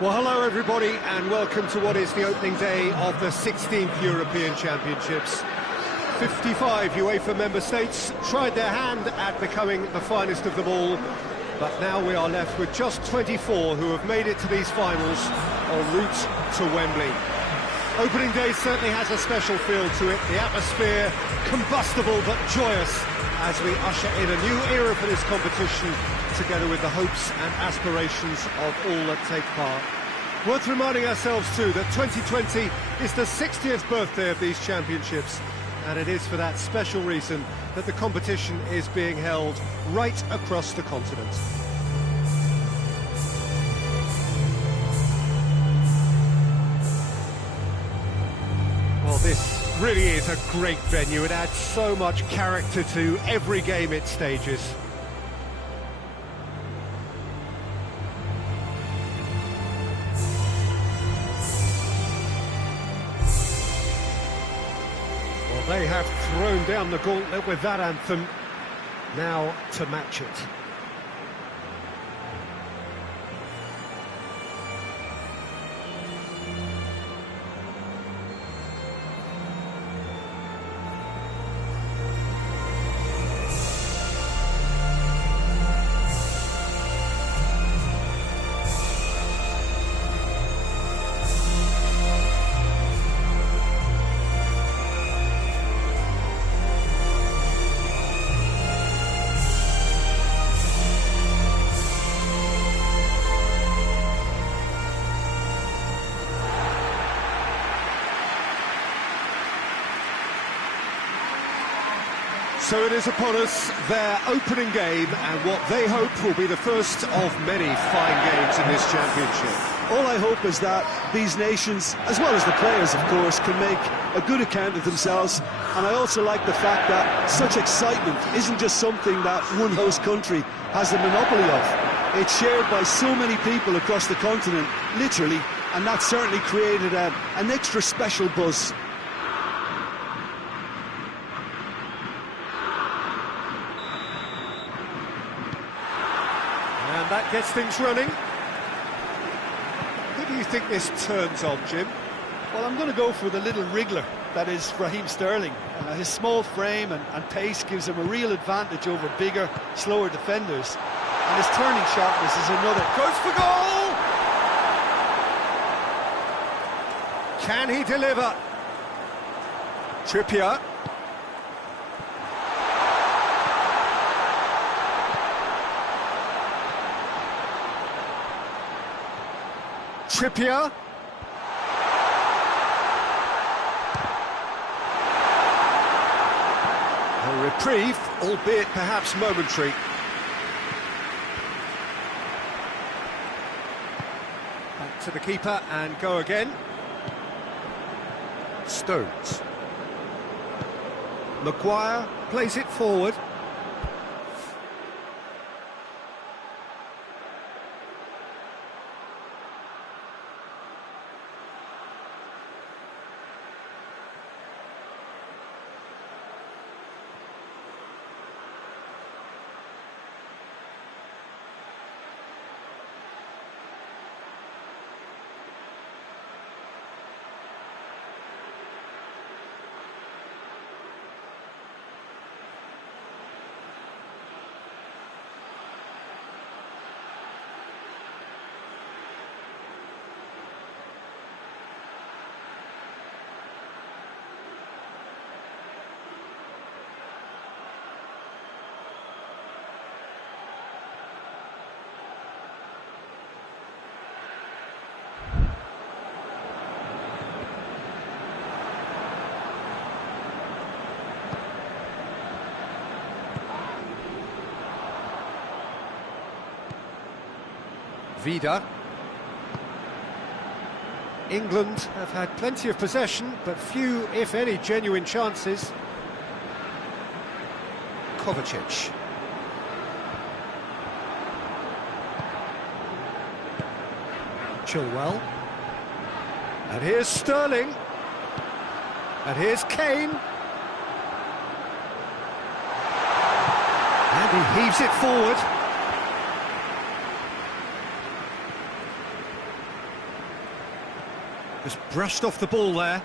Well, hello everybody, and welcome to what is the opening day of the 16th European Championships. 55 UEFA member states tried their hand at becoming the finest of them all, but now we are left with just 24 who have made it to these finals en route to Wembley. Opening day certainly has a special feel to it, the atmosphere combustible but joyous as we usher in a new era for this competition, together with the hopes and aspirations of all that take part. Worth reminding ourselves too that 2020 is the 60th birthday of these championships, and it is for that special reason that the competition is being held right across the continent. Well, this really is a great venue. It adds so much character to every game it stages. Well, they have thrown down the gauntlet with that anthem. Now to match it. So it is upon us, their opening game, and what they hope will be the first of many fine games in this championship. All I hope is that these nations, as well as the players of course, can make a good account of themselves, and I also like the fact that such excitement isn't just something that one host country has the monopoly of. It's shared by so many people across the continent, literally, and that certainly created an extra special buzz. And that gets things running. Who do you think this turns on, Jim? Well, I'm going to go for the little wriggler that is Raheem Sterling. His small frame and pace gives him a real advantage over bigger, slower defenders. And his turning sharpness is another. Goes for goal! Can he deliver? Trippier. Trippier. A reprieve, albeit perhaps momentary. Back to the keeper and go again. Stones. Maguire plays it forward. Vida. England have had plenty of possession, but few, if any, genuine chances. Kovacic. Chilwell. And here's Sterling. And here's Kane. And he heaves it forward. Just brushed off the ball there.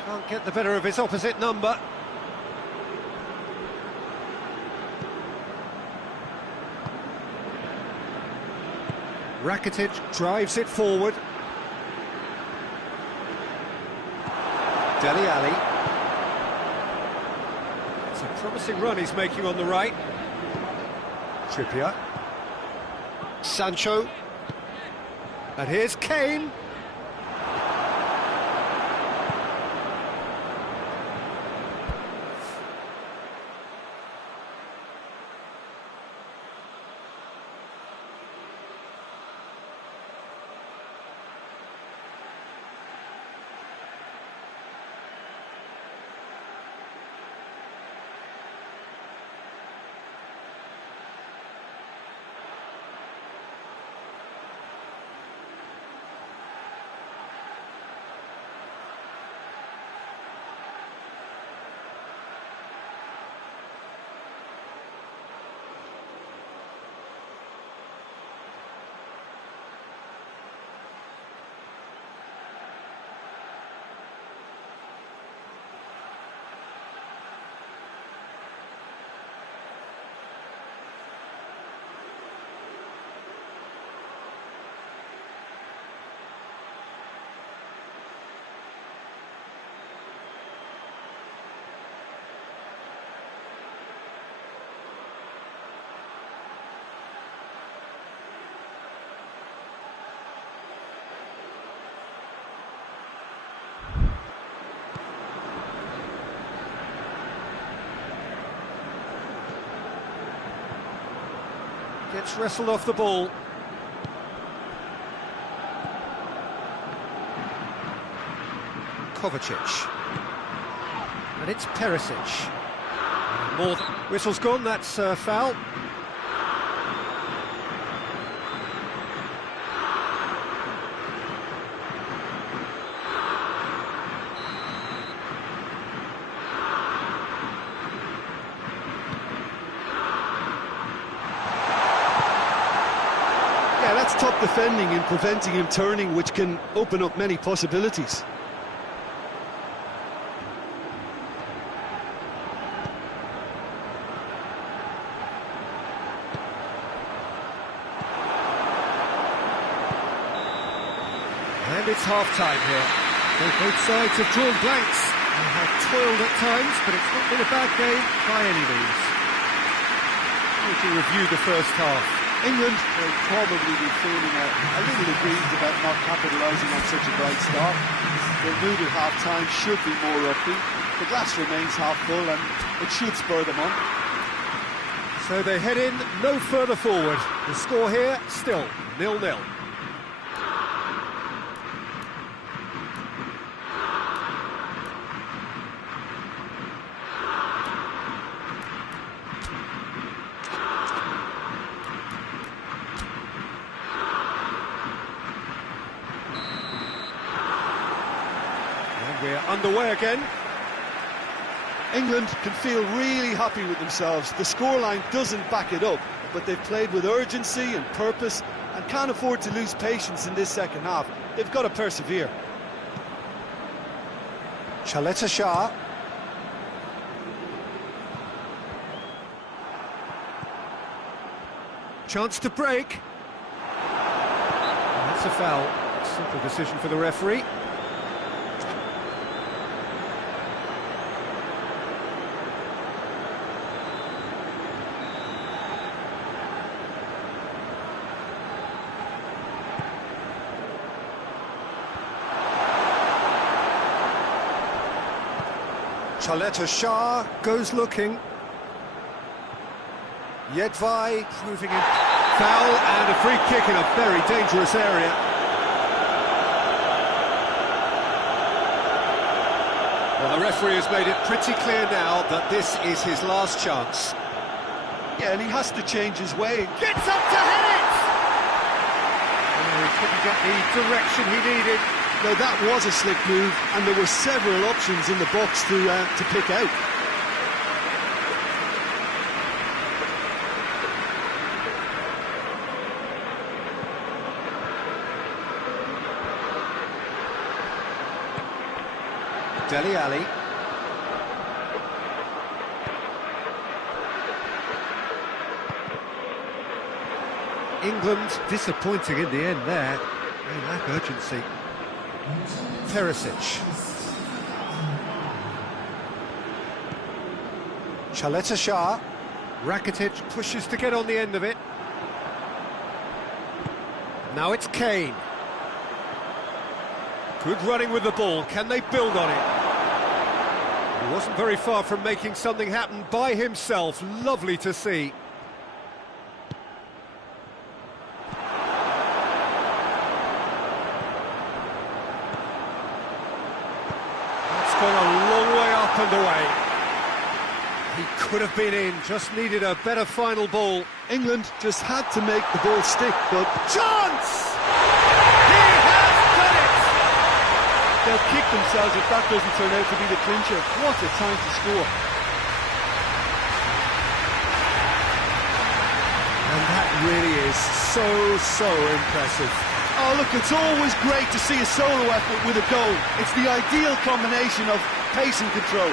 Can't get the better of his opposite number. Rakitic drives it forward. Dele Alli. It's a promising run he's making on the right. Trippier. Sancho. And here's Kane. Gets wrestled off the ball. Kovacic. And it's Perisic. More whistle's gone, that's foul. That's top defending and preventing him turning, which can open up many possibilities. And it's half-time here. So both sides have drawn blanks. They have toiled at times, but it's not been a bad game by any means. We can review the first half. England will probably be feeling a little aggrieved about not capitalising on such a bright start. Their mood at half-time should be more upbeat. The glass remains half full and it should spur them on. So they head in no further forward. The score here still 0-0. We're underway again. England can feel really happy with themselves. The scoreline doesn't back it up, but they've played with urgency and purpose and can't afford to lose patience in this second half. They've got to persevere. Chaleta Shah. Chance to break. And that's a foul. Simple decision for the referee. Chaleta Shah goes looking. Yedvai proving it. Foul and a free kick in a very dangerous area. Well, the referee has made it pretty clear now that this is his last chance. Yeah, and he has to change his way. Gets up to head it! Oh, he couldn't get the direction he needed. No, that was a slick move, and there were several options in the box to pick out. Dele Alli. England disappointing in the end there. They lack urgency. Perisic. Chaleta Shah. Rakitic pushes to get on the end of it. Now it's Kane. Good running with the ball. Can they build on it? He wasn't very far from making something happen by himself. Lovely to see. That's gone a long way up and away. He could have been in, just needed a better final ball. England just had to make the ball stick, but... Chance! He has done it! They'll kick themselves if that doesn't turn out to be the clincher. What a time to score. And that really is so impressive. Oh, look, it's always great to see a solo effort with a goal. It's the ideal combination of pace and control.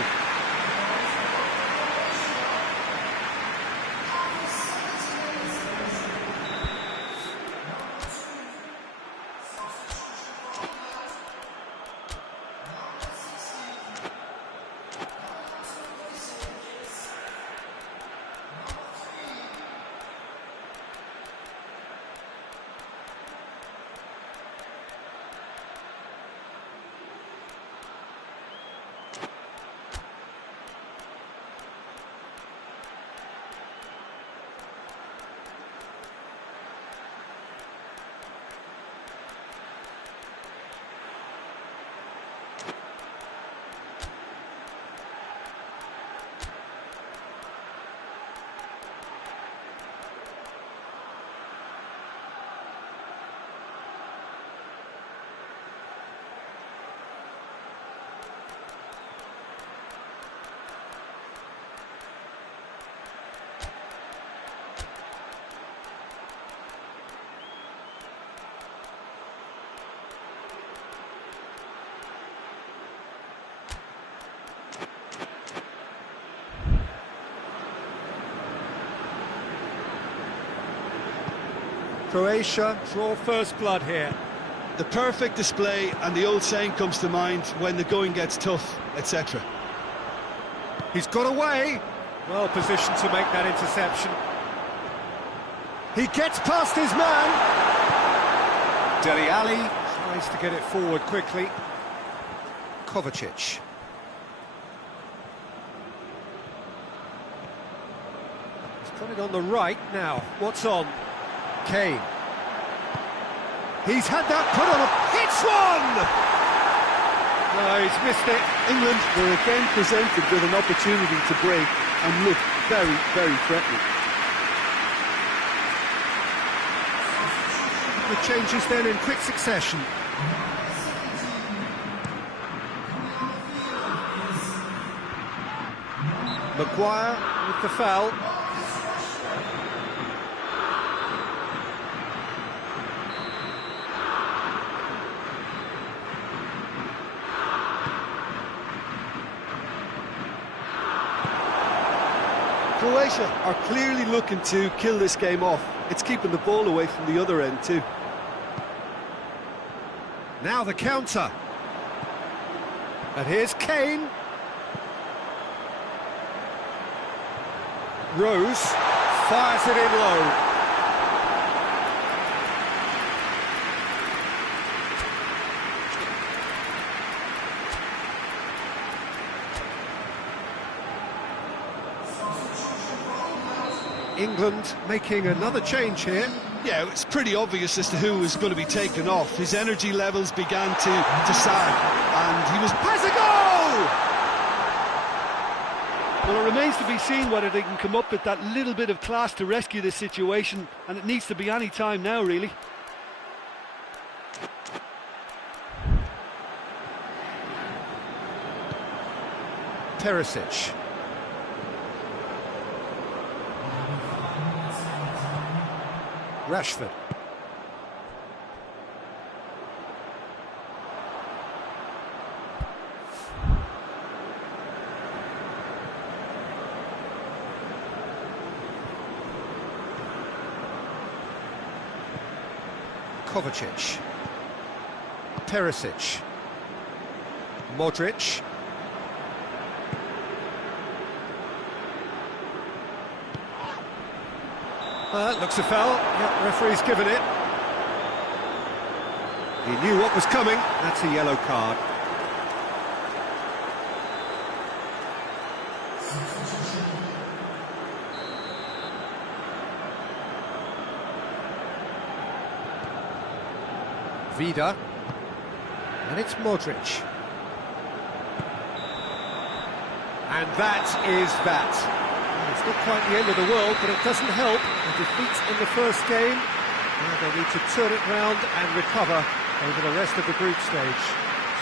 Croatia draw first blood here. The perfect display, and the old saying comes to mind, when the going gets tough, etc. He's got away. Well positioned to make that interception. He gets past his man. Dele Alli tries to get it forward quickly. Kovacic. He's got it on the right now. What's on? Kane. He's had that put on a... It's one! No, he's missed it. England were again presented with an opportunity to break and look very threatening. The changes then in quick succession. Maguire with the foul. Croatia are clearly looking to kill this game off. It's keeping the ball away from the other end too. Now the counter. And here's Kane. Rose fires it in low. England making another change here. Yeah, it's pretty obvious as to who was going to be taken off. His energy levels began to sag, and he was... Has a goal! Well, it remains to be seen whether they can come up with that little bit of class to rescue this situation, and it needs to be any time now, really. Perisic. Rashford. Kovacic. Perisic. Modric. Looks a foul. Yep, referee's given it. He knew what was coming. That's a yellow card. Vida. And it's Modric. And that is that. It's not quite the end of the world, but it doesn't help. A defeat in the first game. Now they need to turn it round and recover over the rest of the group stage.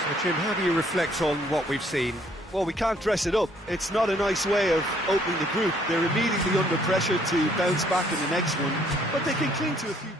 So, Jim, how do you reflect on what we've seen? Well, we can't dress it up. It's not a nice way of opening the group. They're immediately under pressure to bounce back in the next one, but they can cling to a few...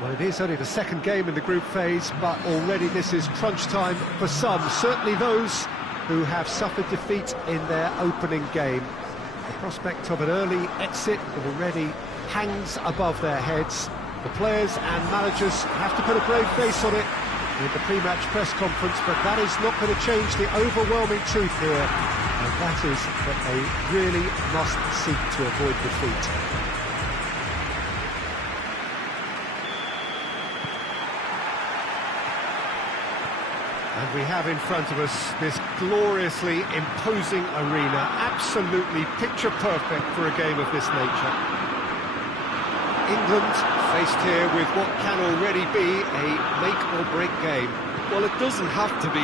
Well, it is only the second game in the group phase, but already this is crunch time for some, certainly those who have suffered defeat in their opening game. The prospect of an early exit already hangs above their heads. The players and managers have to put a brave face on it in the pre-match press conference, but that is not going to change the overwhelming truth here, and that is that they really must seek to avoid defeat. And we have in front of us this gloriously imposing arena, absolutely picture perfect for a game of this nature. England faced here with what can already be a make-or-break game. Well, it doesn't have to be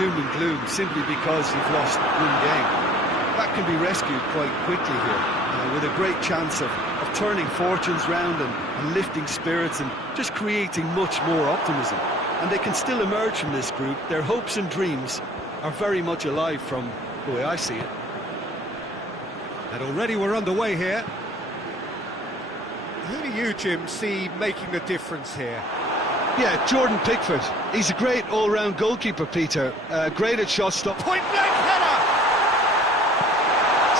doom and gloom simply because you've lost one game. That can be rescued quite quickly here, with a great chance of turning fortunes round and lifting spirits and just creating much more optimism. And they can still emerge from this group. Their hopes and dreams are very much alive from the way I see it. And already we're underway here. Who do you, Jim, see making the difference here? Yeah, Jordan Pickford. He's a great all-round goalkeeper, Peter. Great at shot stop. Point-blank header!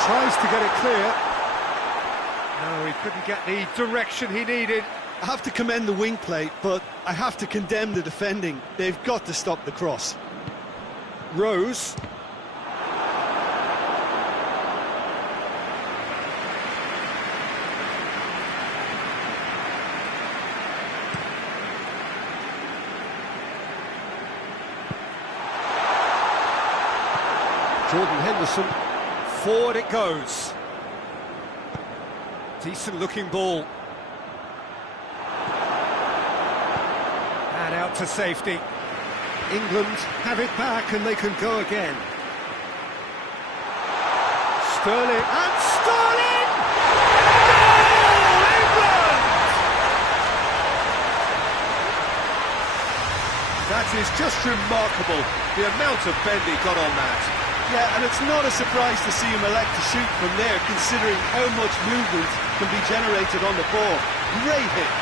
Tries to get it clear. No, he couldn't get the direction he needed. I have to commend the wing play, but I have to condemn the defending. They've got to stop the cross. Rose. Jordan Henderson, forward it goes. Decent looking ball. And out to safety. England have it back and they can go again. Sterling, and Sterling! Goal, England! That is just remarkable, the amount of bend he got on that. Yeah, and it's not a surprise to see him elect to shoot from there, considering how much movement can be generated on the ball. Great hit.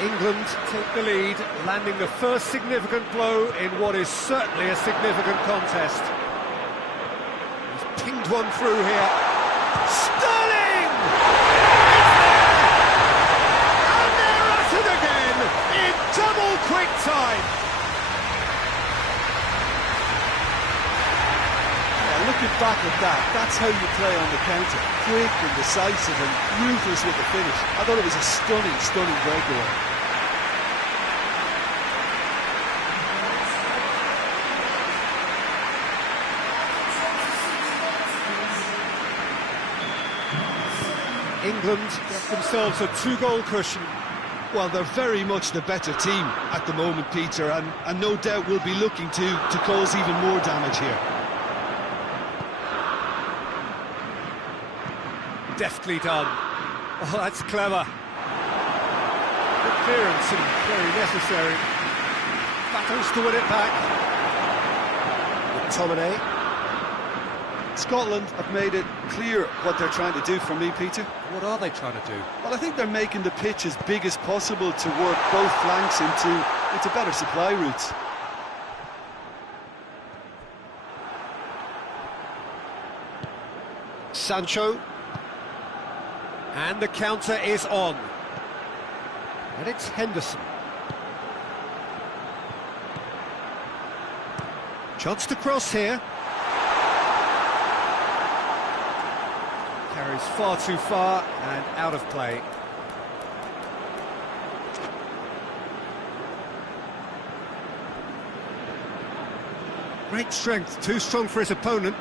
England take the lead, landing the first significant blow in what is certainly a significant contest. He's pinged one through here. Sterling! And they're at it again in double quick time. Yeah, looking back at that, that's how you play on the counter. Quick and decisive and ruthless with the finish. I thought it was a stunning, stunning breakaway. England get themselves a two-goal cushion. Well, they're very much the better team at the moment, Peter, and no doubt will be looking to cause even more damage here. Deftly done. Oh, that's clever. Good clearance and very necessary. Battles to win it back. McTominay. Scotland have made it clear what they're trying to do for me, Peter. What are they trying to do? Well, I think they're making the pitch as big as possible to work both flanks into better supply routes. Sancho. And the counter is on. And it's Henderson. Chance to cross here. Carries far too far and out of play. Great strength, too strong for his opponent.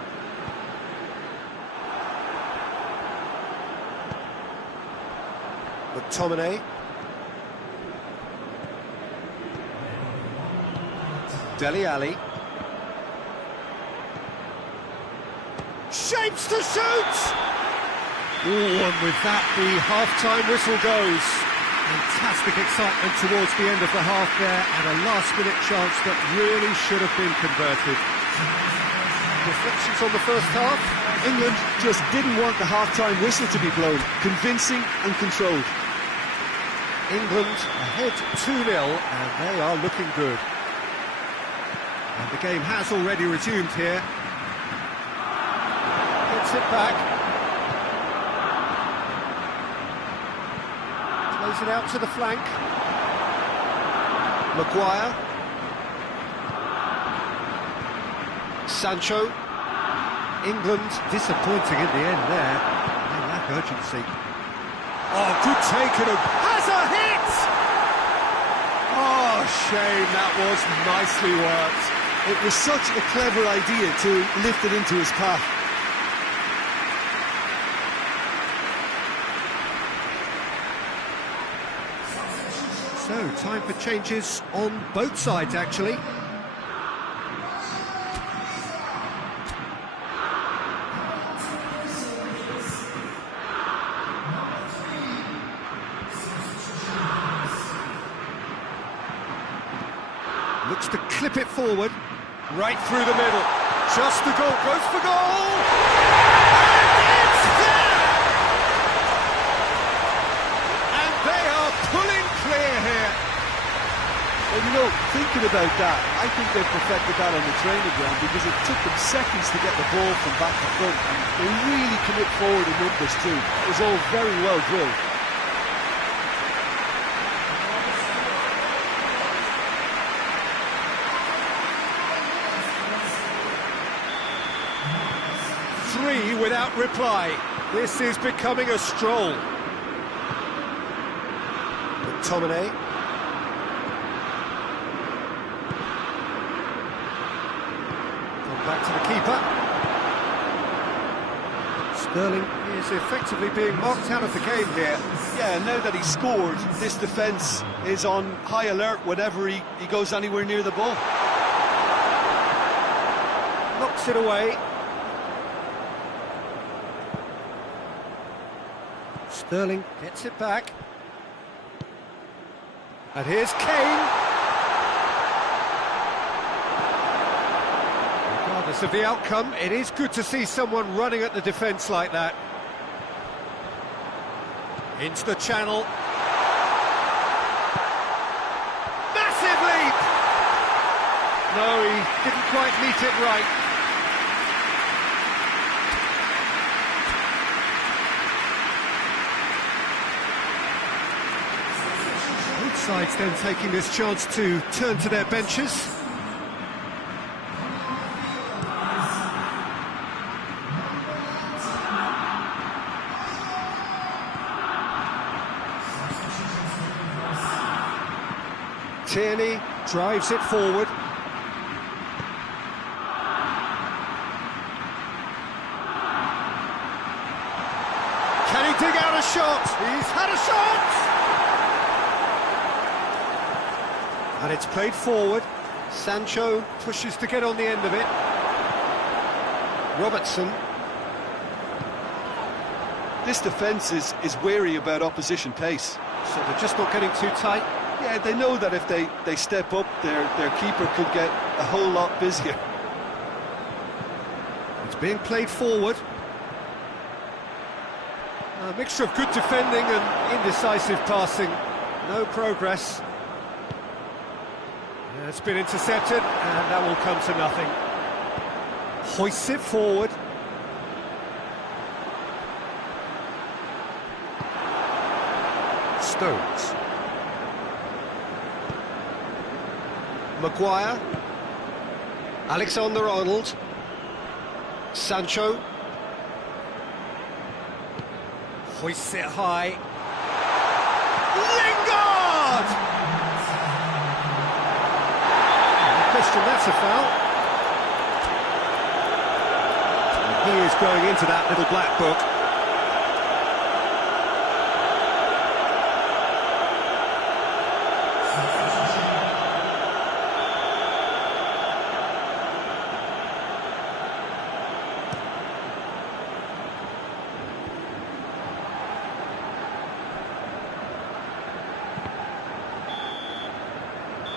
McTominay. Dele Alli. Shapes to shoot! Ooh, and with that, the half-time whistle goes. Fantastic excitement towards the end of the half there, and a last-minute chance that really should have been converted. Reflections on the first half? England just didn't want the half-time whistle to be blown. Convincing and controlled. England ahead 2-0, and they are looking good. And the game has already resumed here. Gets it back. Plays it out to the flank. Maguire. Sancho. England disappointing in the end there. They lack urgency. Oh, good take and has a hit! Oh, shame, that was nicely worked. It was such a clever idea to lift it into his path. So, time for changes on both sides, actually. Looks to clip it forward, right through the middle. Just the goal, goes for goal! And it's there! And they are pulling clear here. Well, you know, thinking about that, I think they've perfected that on the training ground because it took them seconds to get the ball from back to front, and they really commit forward in numbers too. It was all very well drilled. Three without reply. This is becoming a stroll. McTominay. Back to the keeper. Sterling is effectively being marked out of the game here. Yeah, now that he's scored, this defence is on high alert whenever he goes anywhere near the ball. Knocks it away. Sterling gets it back. And here's Kane. Regardless of the outcome, it is good to see someone running at the defence like that. Into the channel. Massive leap! No, he didn't quite meet it right. Both sides then taking this chance to turn to their benches. Tierney drives it forward. Can he dig out a shot? He's had a shot! And it's played forward. Sancho pushes to get on the end of it. Robertson. This defence is wary about opposition pace. So they're just not getting too tight. Yeah, they know that if they step up, their keeper could get a whole lot busier. It's being played forward. A mixture of good defending and indecisive passing. No progress. Yeah, it's been intercepted, and that will come to nothing. Hoists it forward. Stones. Maguire. Alexander-Arnold. Sancho. Hoists it high. Lingard! No question, that's a foul. And he is going into that little black book.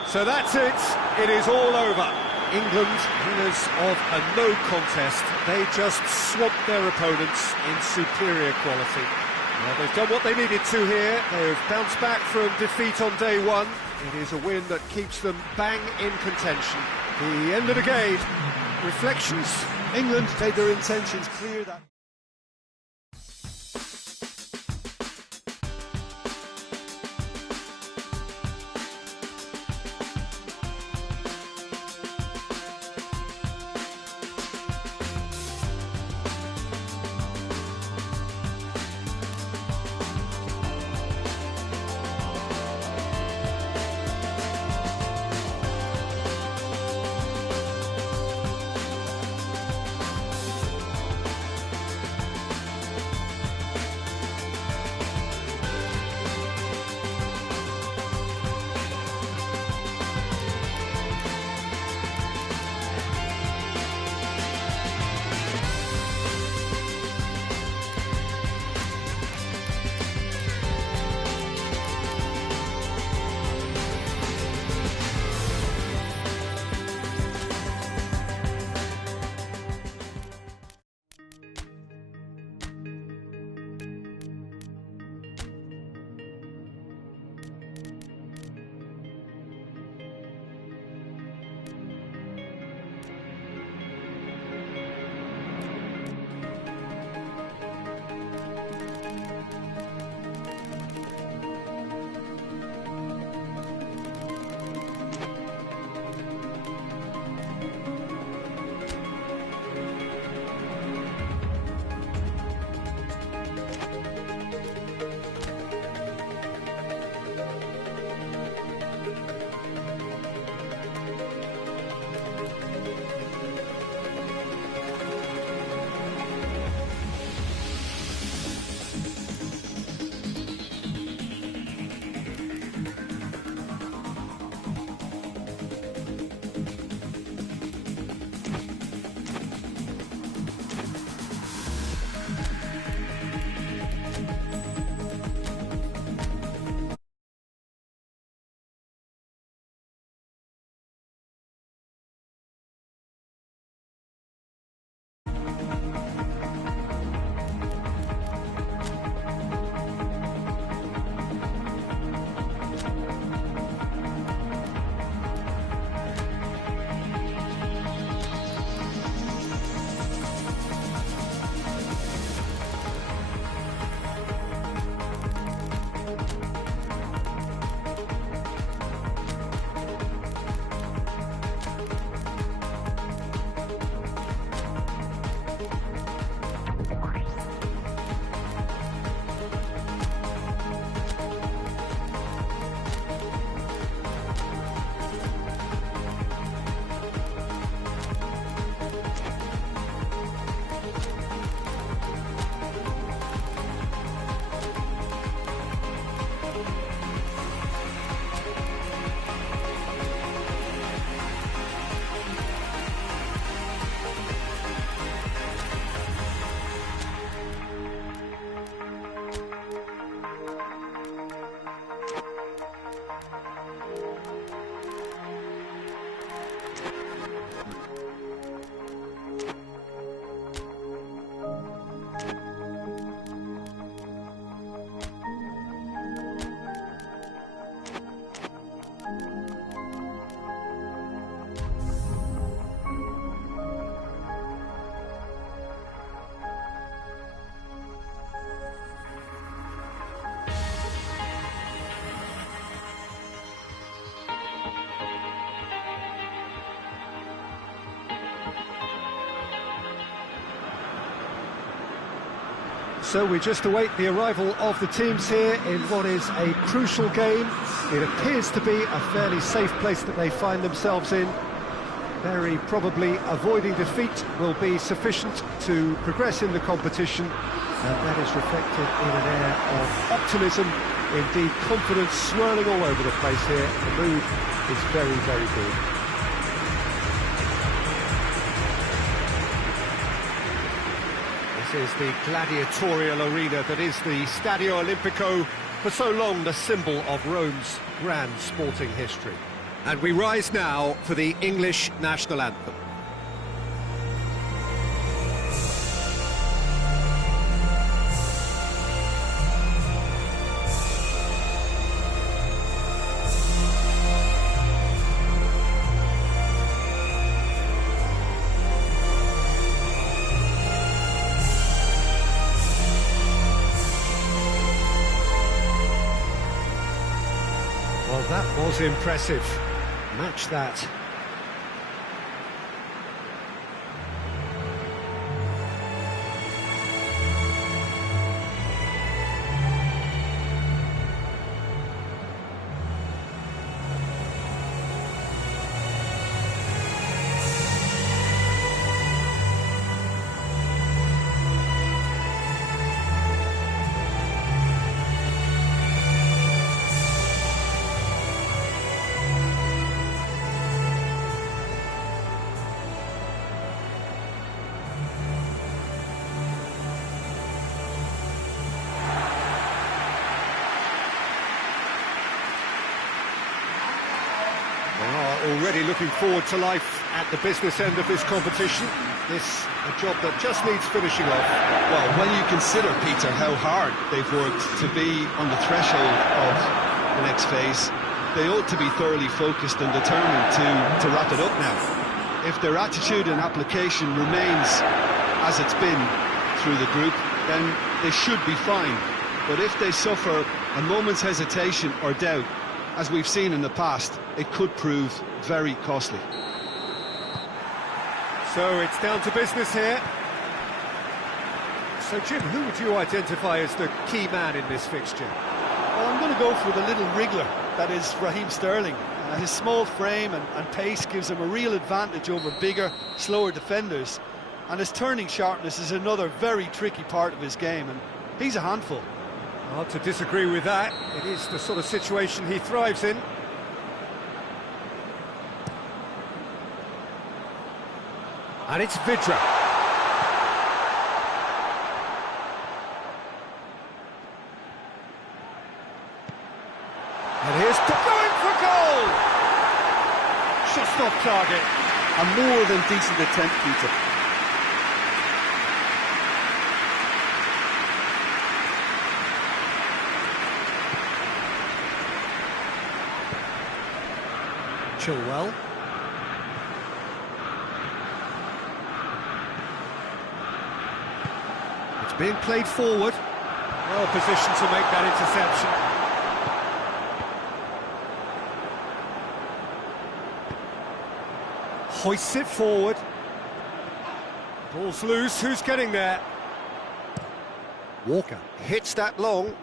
So that's it. It is all over. England, winners of a no contest. They just swamped their opponents in superior quality. Well, they've done what they needed to here. They have bounced back from defeat on day one. It is a win that keeps them bang in contention. The end of the game. Reflections. England made their intentions clear that... So we just await the arrival of the teams here in what is a crucial game. It appears to be a fairly safe place that they find themselves in. Very probably avoiding defeat will be sufficient to progress in the competition, and that is reflected in an air of optimism, indeed confidence swirling all over the place here. The mood is very, very good. This is the gladiatorial arena that is the Stadio Olimpico, for so long the symbol of Rome's grand sporting history. And we rise now for the English national anthem. Well, that was impressive. Match that. Already looking forward to life at the business end of this competition. This a job that just needs finishing off. Well, when you consider, Peter, how hard they've worked to be on the threshold of the next phase, they ought to be thoroughly focused and determined to wrap it up now. If their attitude and application remains as it's been through the group, then they should be fine. But if they suffer a moment's hesitation or doubt, as we've seen in the past, it could prove very costly. So it's down to business here. So Jim, who would you identify as the key man in this fixture? Well, I'm going to go for the little wriggler, that is Raheem Sterling. His small frame and pace gives him a real advantage over bigger, slower defenders. And his turning sharpness is another very tricky part of his game, and he's a handful. Hard to disagree with that. It is the sort of situation he thrives in. And it's Vidra. And here's going for goal! Just off target. A more than decent attempt, Peter. Chilwell. It's being played forward. Well positioned to make that interception. Hoists it forward. Ball's loose. Who's getting there? Walker hits that long.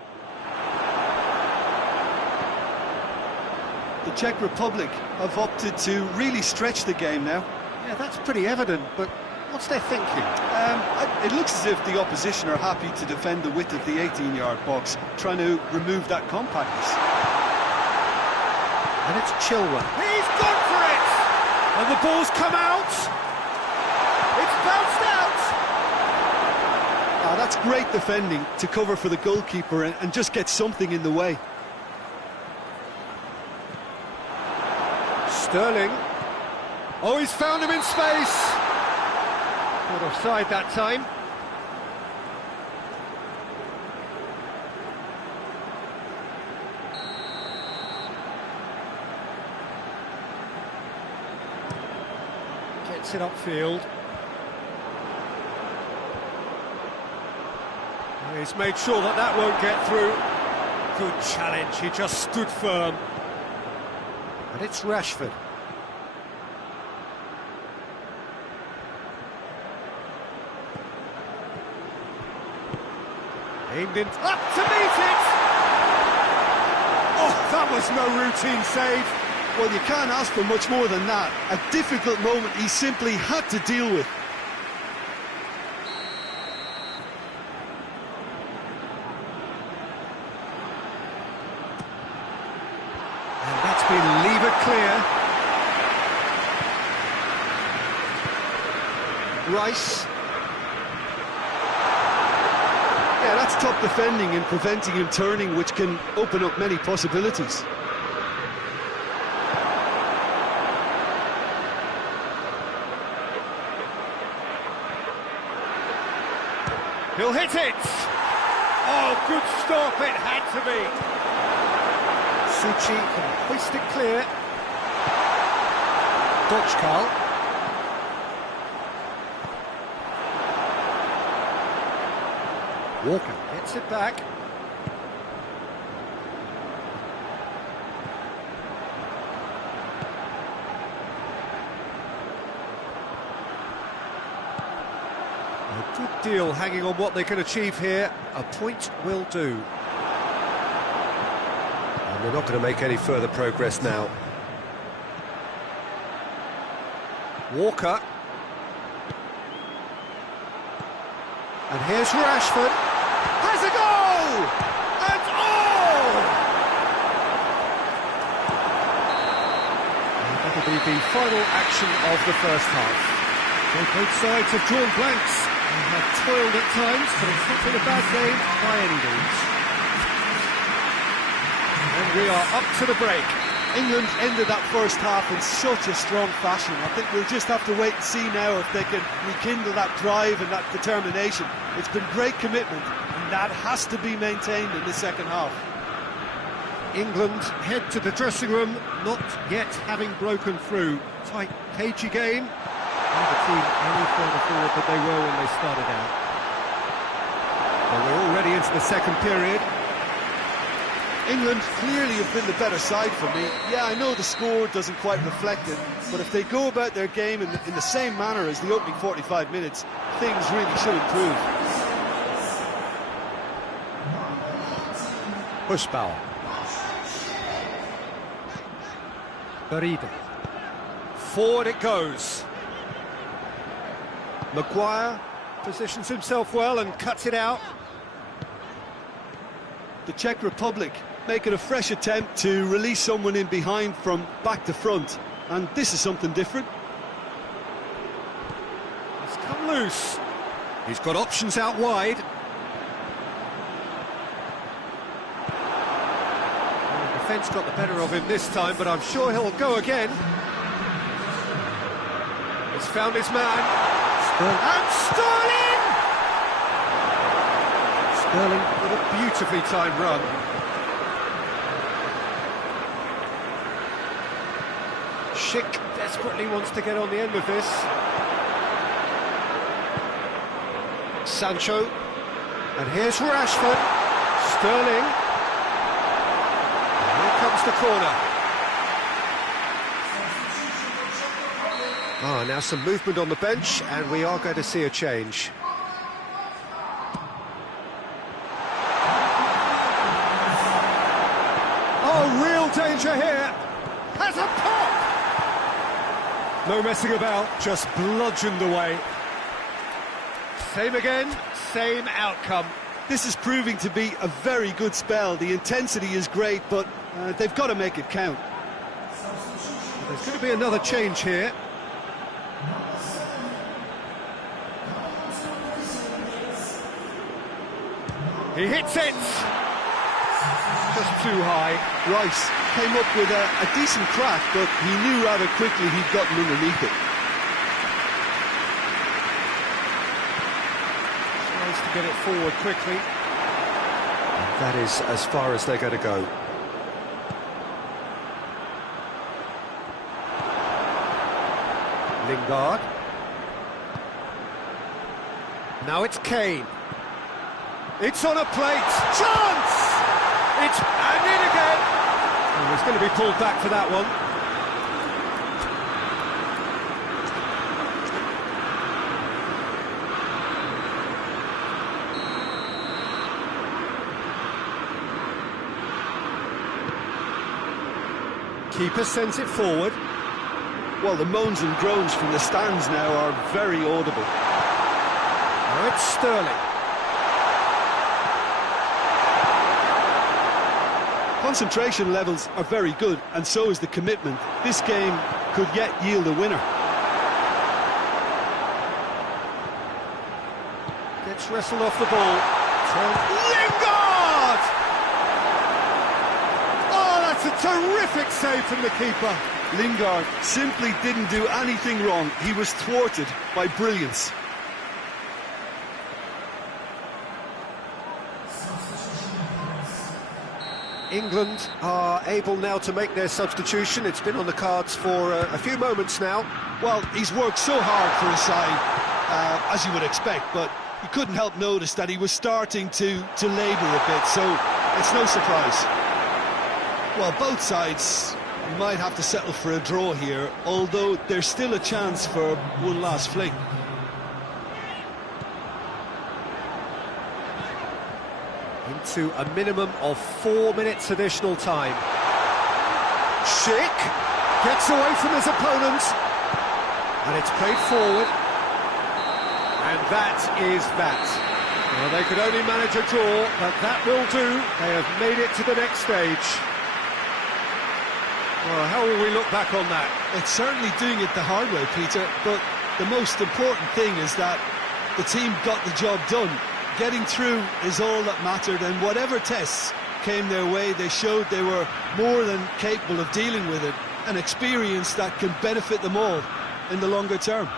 The Czech Republic have opted to really stretch the game now. Yeah, that's pretty evident, but what's their thinking? It looks as if the opposition are happy to defend the width of the 18-yard box, trying to remove that compactness. And it's Chilwell. He's gone for it! And the ball's come out! It's bounced out! That's great defending to cover for the goalkeeper and just get something in the way. Sterling. Oh, he's found him in space. Not offside that time. Gets it upfield. He's made sure that that won't get through. Good challenge, he just stood firm. And it's Rashford. Aimed in, up to meet it! Oh, that was no routine save. Well, you can't ask for much more than that. A difficult moment he simply had to deal with. And that's been levered clear. Rice. Yeah, that's top defending and preventing him turning, which can open up many possibilities. He'll hit it! Oh, good stop, it had to be! Suchi can hoist it clear. Dochkal. Walker gets it back. A good deal hanging on what they can achieve here. A point will do. And they're not going to make any further progress now. Walker. And here's Rashford. Has a goal! And oh! And that'll be the final action of the first half. So both sides have drawn blanks and have toiled at times, but it's not been a bad game by any means. And we are up to the break. England ended that first half in such a strong fashion. I think we'll just have to wait and see now if they can rekindle that drive and that determination. It's been great commitment, and that has to be maintained in the second half. England head to the dressing room, not yet having broken through. Tight, cagey game. Neither team any further forward than they were when they started out. Well, we're already into the second period. England clearly have been the better side for me. Yeah, I know the score doesn't quite reflect it, but if they go about their game in the same manner as the opening 45 minutes, things really should improve. Bushbauer. Garrido. Forward it goes. Maguire positions himself well and cuts it out. The Czech Republic making a fresh attempt to release someone in behind from back to front, and this is something different. He's come loose. He's got options out wide. Well, the defence got the better of him this time, but I'm sure he'll go again. He's found his man. And Sterling! Sterling with a beautifully timed run. Schick desperately wants to get on the end of this. Sancho. And here's Rashford. Sterling. And here comes the corner. Now some movement on the bench, and we are going to see a change. Oh, real danger here. Has a pop! No messing about, just bludgeoned away. Same again, same outcome. This is proving to be a very good spell. The intensity is great, but they've got to make it count. There's going to be another change here. He hits it! Just too high. Rice came up with a decent crack, but he knew rather quickly he'd gotten underneath it. Tries to get it forward quickly. And that is as far as they're going to go. Lingard. Now it's Kane. It's on a plate. Chance! It's and in again. Oh, he's going to be pulled back for that one. Keeper sends it forward. Well, the moans and groans from the stands now are very audible. Now it's Sterling. Concentration levels are very good, and so is the commitment. This game could yet yield a winner. Gets wrestled off the ball. Lingard! Oh, that's a terrific save from the keeper. Lingard simply didn't do anything wrong. He was thwarted by brilliance. England are able now to make their substitution. It's been on the cards for a few moments now. Well, he's worked so hard for his side, as you would expect, but you couldn't help notice that he was starting to labour a bit, so it's no surprise. Well, both sides might have to settle for a draw here, although there's still a chance for one last fling. Into a minimum of 4 minutes additional time. Schick gets away from his opponent, and it's played forward. And that is that. Well, they could only manage a draw, but that will do. They have made it to the next stage. Well, how will we look back on that? It's certainly doing it the hard way, Peter, but the most important thing is that the team got the job done. Getting through is all that mattered, and whatever tests came their way, they showed they were more than capable of dealing with it. An experience that can benefit them all in the longer term.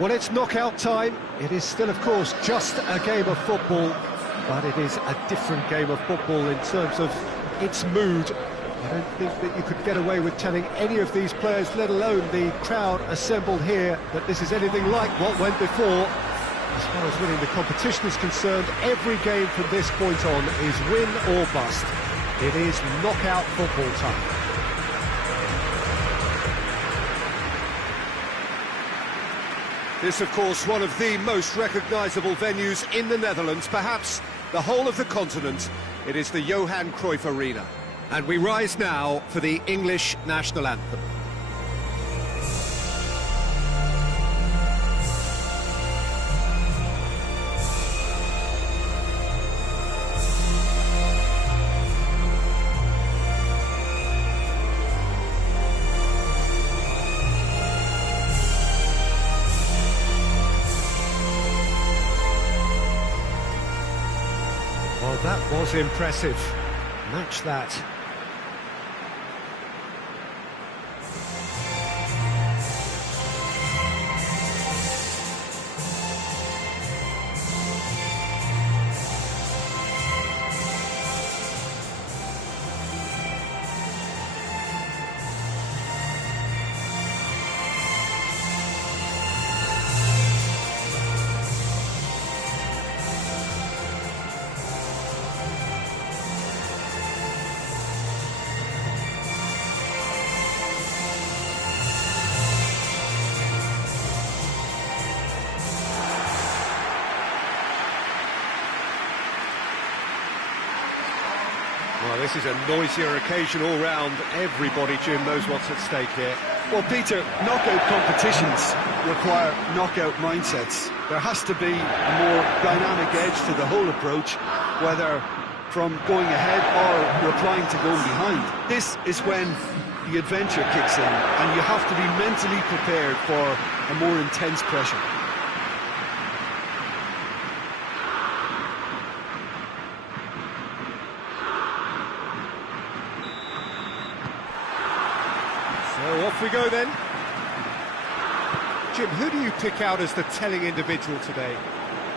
Well, it's knockout time. It is still, of course, just a game of football, but it is a different game of football in terms of its mood. I don't think that you could get away with telling any of these players, let alone the crowd assembled here, that this is anything like what went before. As far as winning the competition is concerned, every game from this point on is win or bust. It is knockout football time. This, of course, one of the most recognisable venues in the Netherlands, perhaps the whole of the continent. It is the Johan Cruyff Arena. And we rise now for the English national anthem. Well, that was impressive. Match that. Well, this is a noisier occasion all round. Everybody, Jim, knows what's at stake here. Well, Peter, knockout competitions require knockout mindsets. There has to be a more dynamic edge to the whole approach, whether from going ahead or replying to going behind. This is when the adventure kicks in, and you have to be mentally prepared for a more intense pressure. So off we go then. Jim, who do you pick out as the telling individual today?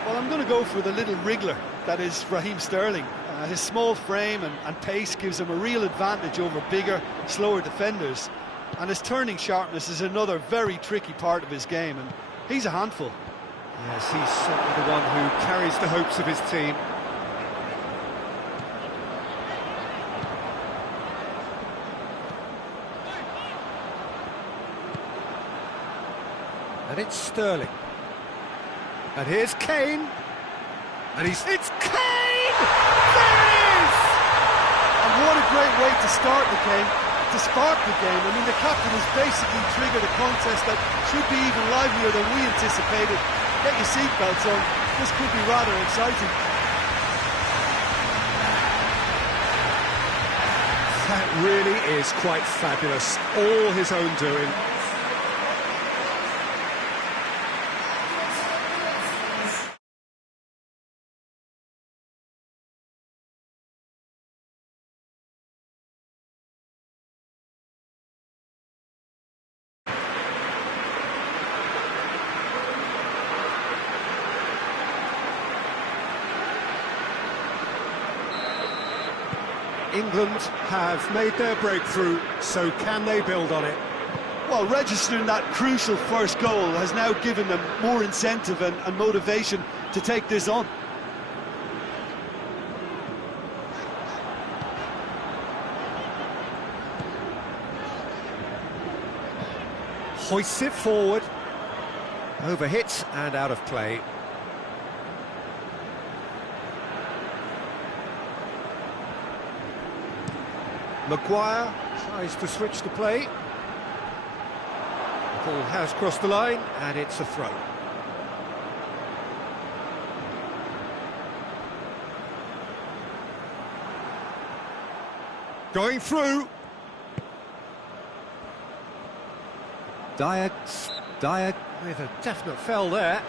Well, I'm going to go for the little wriggler, that is Raheem Sterling. His small frame and pace gives him a real advantage over bigger, slower defenders. And his turning sharpness is another very tricky part of his game, and he's a handful. Yes, he's certainly the one who carries the hopes of his team. And it's Sterling. And here's Kane. And it's Kane! There it is! And what a great way to start the game, to spark the game. I mean, the captain has basically triggered a contest that should be even livelier than we anticipated. Get your seatbelts on, this could be rather exciting. That really is quite fabulous, all his own doing. England have made their breakthrough, so can they build on it? Well, registering that crucial first goal has now given them more incentive and motivation to take this on. Hoists it forward, overhit and out of play. Maguire tries to switch the play. The ball has crossed the line, and it's a throw. Going through. Dyer with a definite foul there.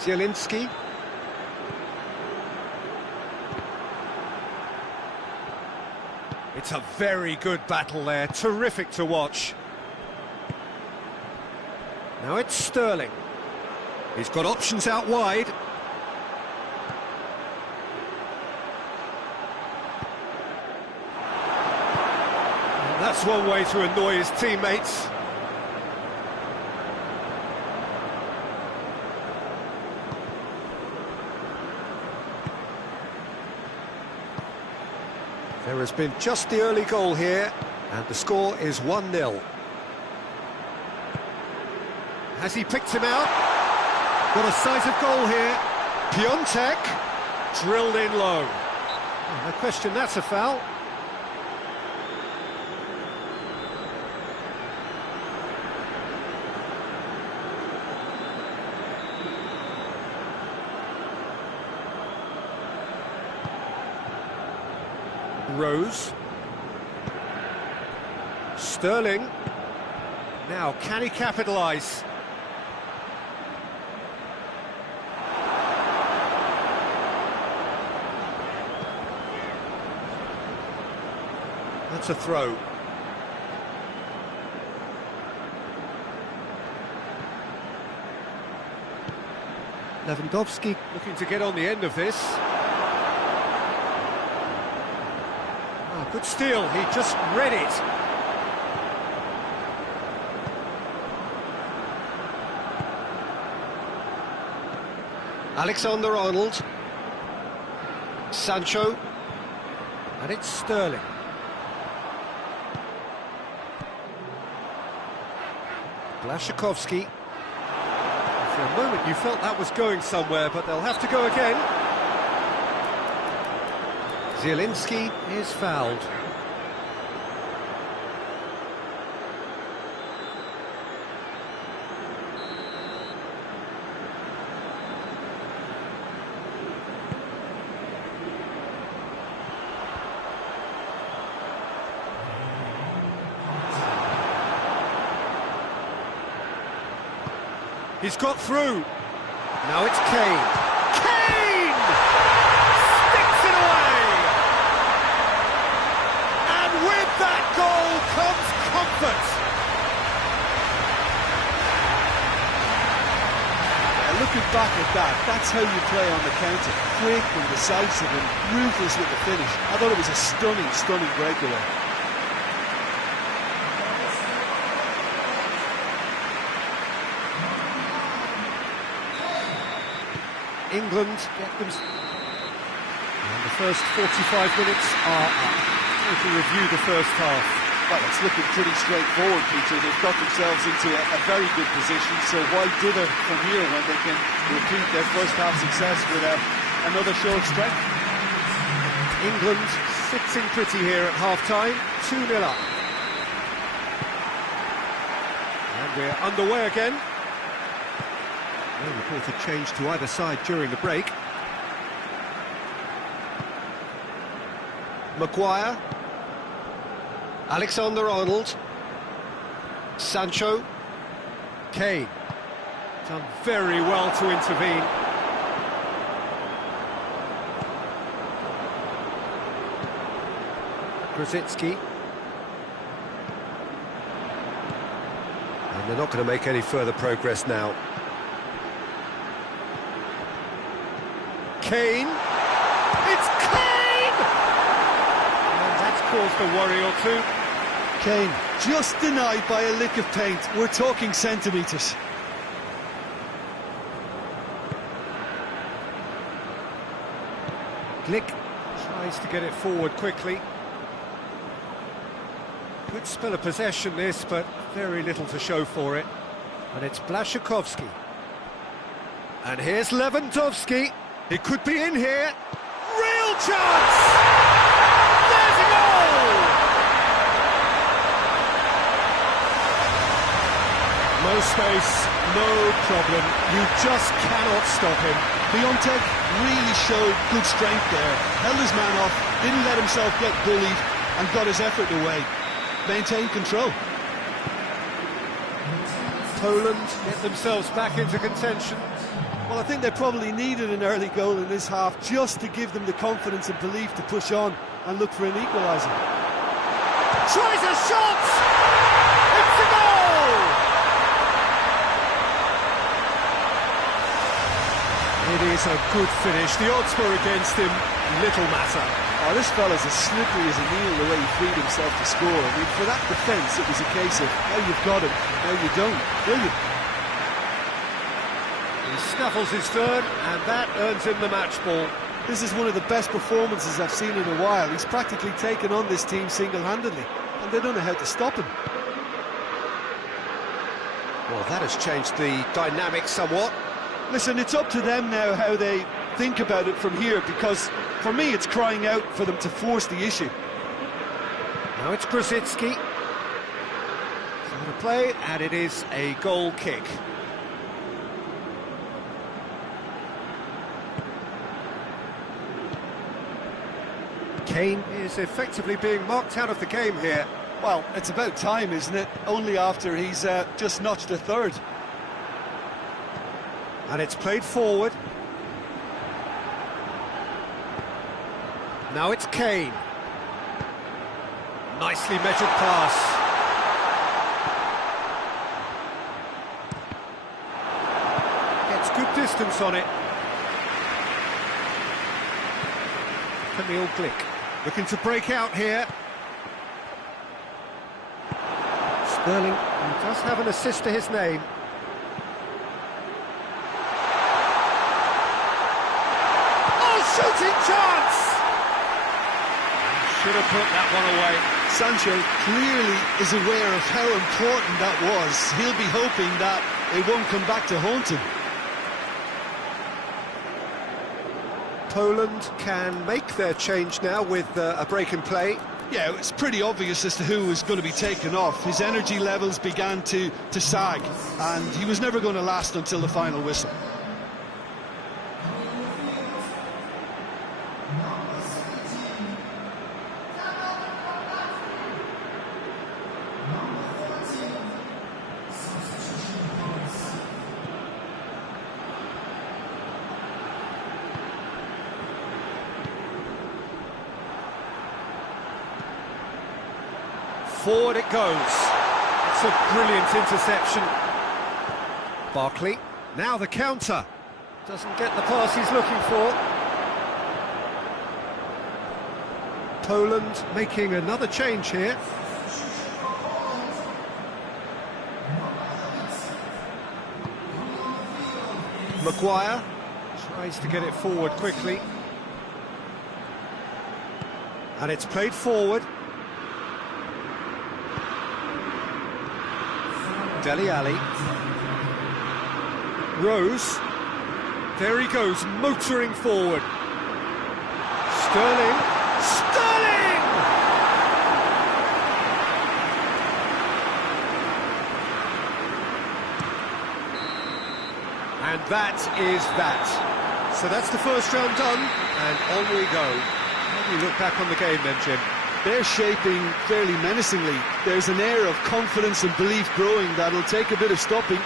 Zielinski. It's a very good battle there, terrific to watch. Now it's Sterling. He's got options out wide. And that's one way to annoy his teammates. There has been just the early goal here, and the score is 1-0. Has he picked him out? Got a sight of goal here. Piontek drilled in low. Oh, no question, that's a foul. Rose. Sterling. Now, can he capitalise? That's a throw. Lewandowski looking to get on the end of this. Good steal, he just read it. Alexander-Arnold. Sancho. And it's Sterling. Błaszczykowski. For a moment you felt that was going somewhere, but they'll have to go again. Zielinski is fouled. He's got through. Now it's Kane. Kane! Sticks it away! And with that goal comes comfort. Looking back at that, that's how you play on the counter. Quick and decisive and ruthless with the finish. I thought it was a stunning, stunning breakaway. England get them. And the first 45 minutes are up. If we review the first half. Well, it's looking pretty straightforward, Peter. They've got themselves into a very good position, so why dither from here when they can repeat their first half success with another show of strength? England sitting pretty here at half-time, 2-0 up. And we're underway again. No reported change to either side during the break. Maguire. Alexander-Arnold. Sancho. Kane. Done very well to intervene. Krasitsky. And they're not going to make any further progress now. Kane. It's Kane! And that's caused a worry or two. Kane, just denied by a lick of paint. We're talking centimetres. Glick tries to get it forward quickly. Good spell of possession this, but very little to show for it. And it's Blaszczykowski. And here's Lewandowski. It could be in here. Real chance! There's a goal! No space, no problem. You just cannot stop him. Piontek really showed good strength there. Held his man off, didn't let himself get bullied, and got his effort away. Maintained control. Poland get themselves back into contention. Well, I think they probably needed an early goal in this half just to give them the confidence and belief to push on and look for an equaliser. Tries a shot! It's a goal! It is a good finish. The odds were against him, little matter. Oh, this fella's as slippery as a needle the way he freed himself to score. I mean, for that defence, it was a case of now you've got him, now you don't. Brilliant. He snaffles his third, and that earns him the match ball. This is one of the best performances I've seen in a while. He's practically taken on this team single-handedly, and they don't know how to stop him. Well, that has changed the dynamic somewhat. Listen, it's up to them now how they think about it from here, because for me it's crying out for them to force the issue. Now it's Krasitsky. So to play, and it is a goal kick. Kane is effectively being marked out of the game here. Well, it's about time, isn't it? Only after he's just notched a third. And it's played forward. Now it's Kane. Nicely measured pass. Gets good distance on it. Camille Glick looking to break out here. Sterling, who does have an assist to his name. Oh, shooting chance! Should have put that one away. Sancho clearly is aware of how important that was. He'll be hoping that it won't come back to haunt him. Poland can make their change now with a break in play. Yeah, it's pretty obvious as to who was going to be taken off. His energy levels began to sag, and he was never going to last until the final whistle. Forward it goes. It's a brilliant interception. Barkley, now the counter. Doesn't get the pass he's looking for. Poland making another change here. Maguire tries to get it forward quickly. And it's played forward. Dele Alli. Rose. There he goes, motoring forward. Sterling. Sterling! And that is that. So that's the first round done, and on we go. How do you look back on the game then, Jim? They're shaping fairly menacingly. There's an air of confidence and belief growing that'll take a bit of stopping.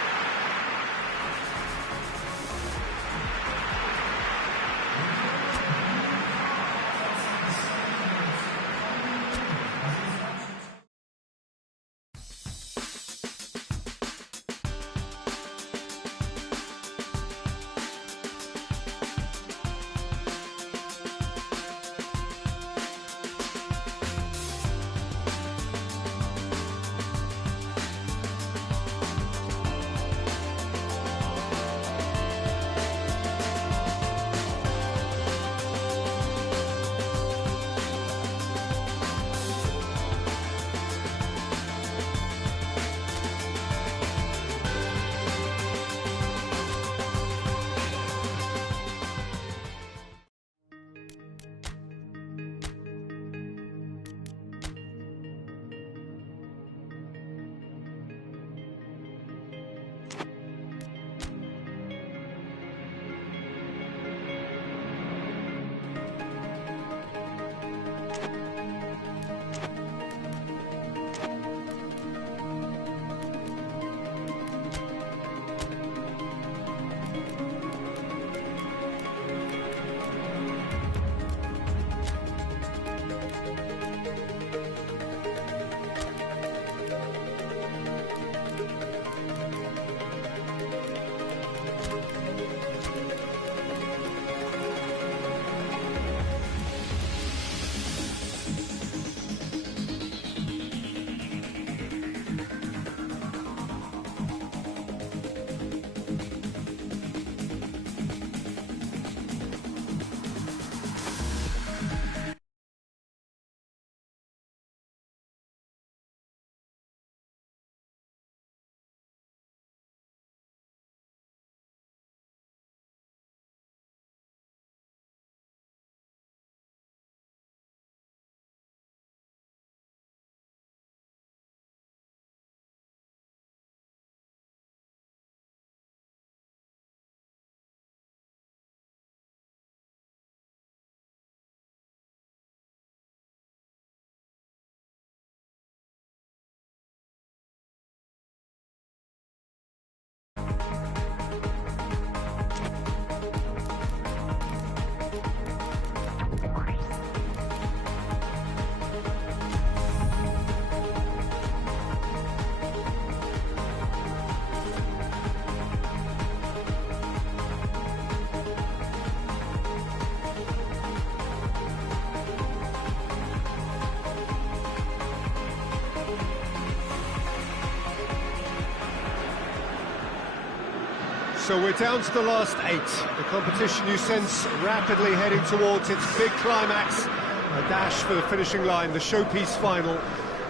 So we're down to the last 8. The competition, you sense, rapidly heading towards its big climax. A dash for the finishing line, the showpiece final.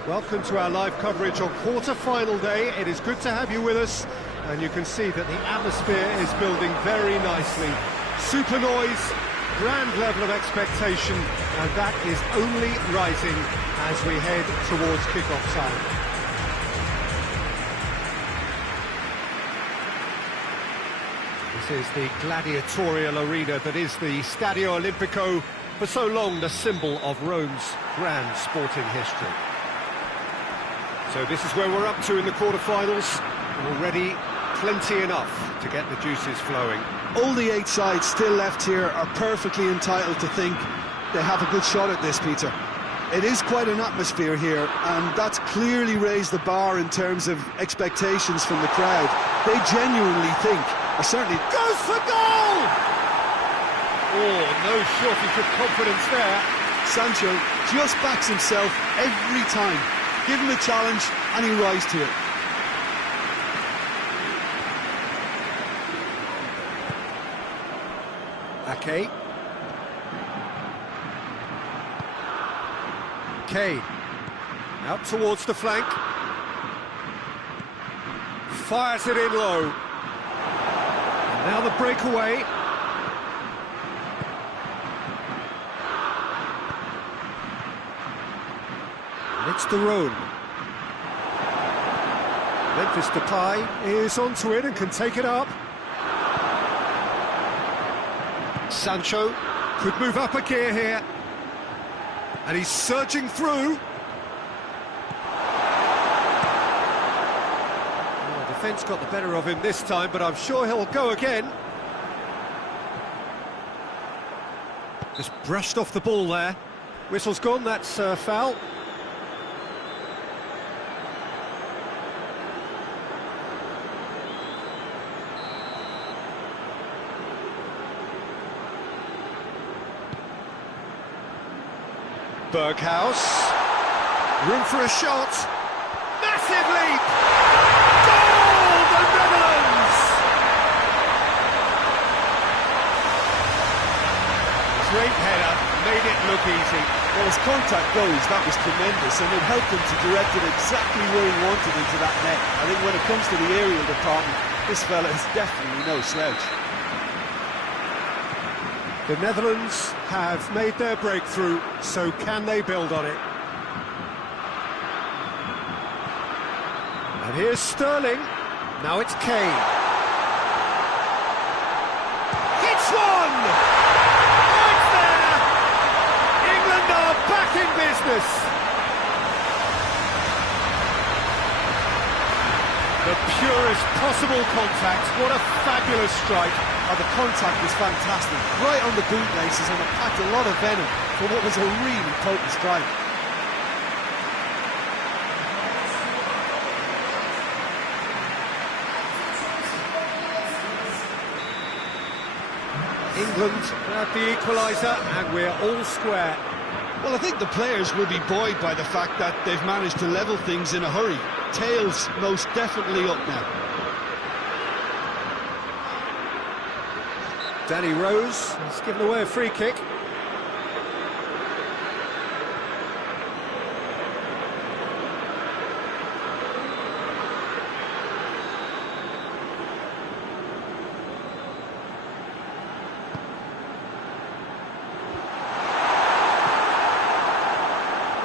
Welcome to our live coverage on quarter-final day. It is good to have you with us, and you can see that the atmosphere is building very nicely. Super noise, grand level of expectation, and that is only rising as we head towards kick-off time. This is the gladiatorial arena that is the Stadio Olimpico, for so long the symbol of Rome's grand sporting history. So this is where we're up to in the quarter-finals. Already plenty enough to get the juices flowing. All the 8 sides still left here are perfectly entitled to think they have a good shot at this, Peter. It is quite an atmosphere here, and that's clearly raised the bar in terms of expectations from the crowd. They genuinely think, or certainly... Goes for goal! Oh, no shortage of confidence there. Sancho just backs himself every time. Give him a challenge, and he rises to it. Ake. Kane. Out towards the flank. Fires it in low. And now the breakaway. And it's the Rhone. Memphis Depay is onto it and can take it up. Sancho could move up a gear here, and he's surging through. Oh, defence got the better of him this time, but I'm sure he'll go again. Just brushed off the ball there. Whistle's gone, that's foul. Berghaus, room for a shot, massive leap, goal, the Netherlands! Great header, made it look easy. Well, as contact goes, that was tremendous, and it helped him to direct it exactly where he wanted into that net. I think when it comes to the aerial department, this fella is definitely no slouch. The Netherlands have made their breakthrough, so can they build on it? And here's Sterling, now it's Kane. Hits one! Right there! England are back in business! The purest possible contact, what a fabulous strike. Oh, the contact was fantastic, right on the bootlaces, and it packed a lot of venom for what was a really potent strike. England have the equaliser, and we're all square. Well, I think the players will be buoyed by the fact that they've managed to level things in a hurry. Tails most definitely up now. Danny Rose has given away a free kick.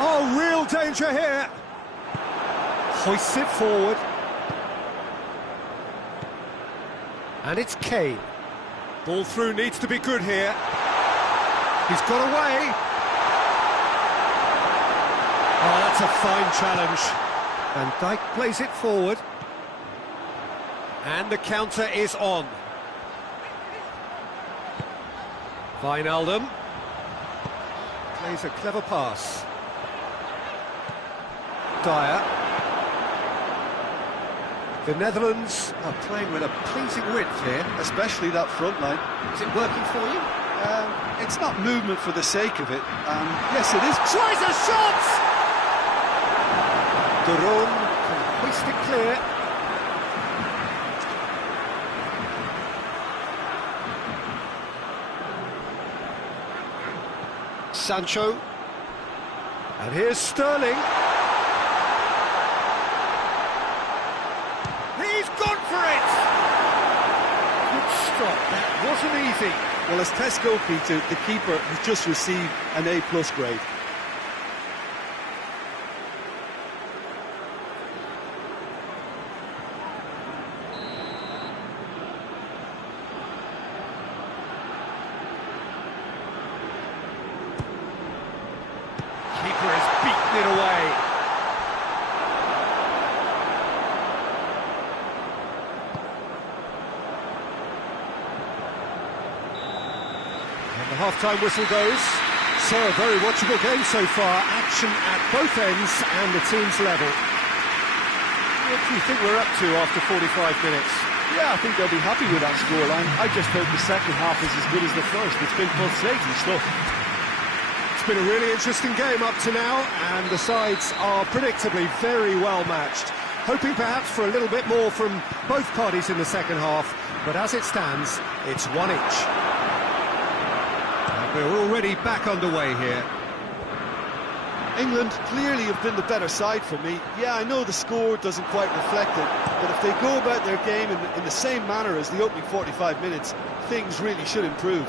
Oh, real danger here. Hoists it forward. And it's Kane. Ball through needs to be good here. He's got away. Oh, that's a fine challenge. Van Dijk plays it forward. And the counter is on. Wijnaldum plays a clever pass. Dyer. The Netherlands are playing with a pleasing width here. Especially that front line. Is it working for you? It's not movement for the sake of it. Yes, it is. Tries a shot! De Roon can hoist it clear. Sancho. And here's Sterling. He's gone for it! Good stop. That wasn't easy. Well, as test goalkeeper, the keeper has just received an A+ grade. Keeper has beaten it away. And the half-time whistle goes. So, a very watchable game so far. Action at both ends and the team's level. What do you think we're up to after 45 minutes? Yeah, I think they'll be happy with that scoreline. I just hope the second half is as good as the first. It's been pulsating stuff. It's been a really interesting game up to now, and the sides are predictably very well matched. Hoping perhaps for a little bit more from both parties in the second half, but as it stands, it's 1 each. And we're already back underway here. England clearly have been the better side for me. Yeah, I know the score doesn't quite reflect it, but if they go about their game in the same manner as the opening 45 minutes, things really should improve.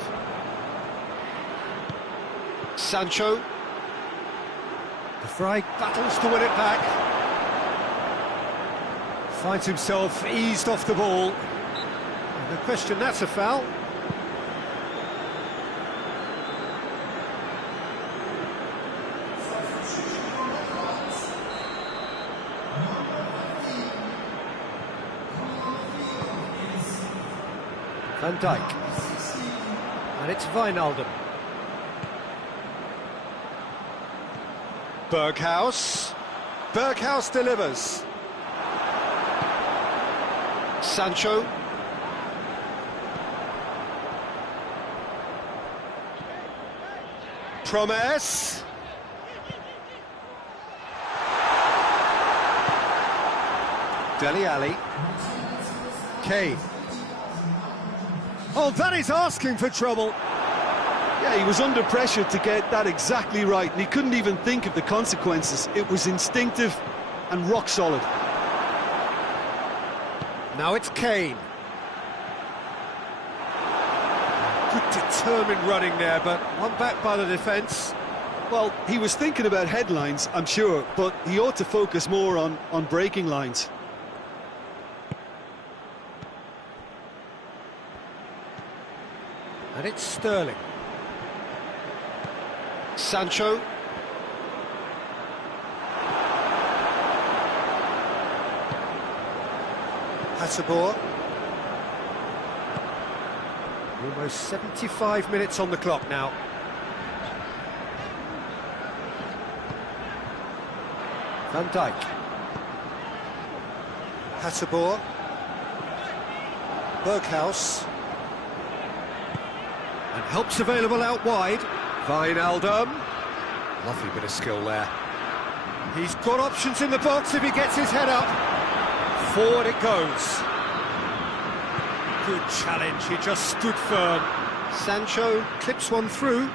Sancho. The Fry battles to win it back. Finds himself eased off the ball. And the question, that's a foul. Van Dijk. And it's Wijnaldum. Berghuis. Berghuis delivers. Sancho. Promise. Dele Alli. Kane. Oh, that is asking for trouble. Yeah, he was under pressure to get that exactly right, and he couldn't even think of the consequences. It was instinctive and rock solid. Now it's Kane. Good determined running there, but one back by the defence. Well, he was thinking about headlines, I'm sure, but he ought to focus more on breaking lines. And it's Sterling. Sancho. Hasselborg. Almost 75 minutes on the clock now. Van Dijk. Hasselborg. Berghuis. And help's available out wide. Wijnaldum. Lovely bit of skill there. He's got options in the box if he gets his head up. Forward it goes. Good challenge, he just stood firm. Sancho clips one through.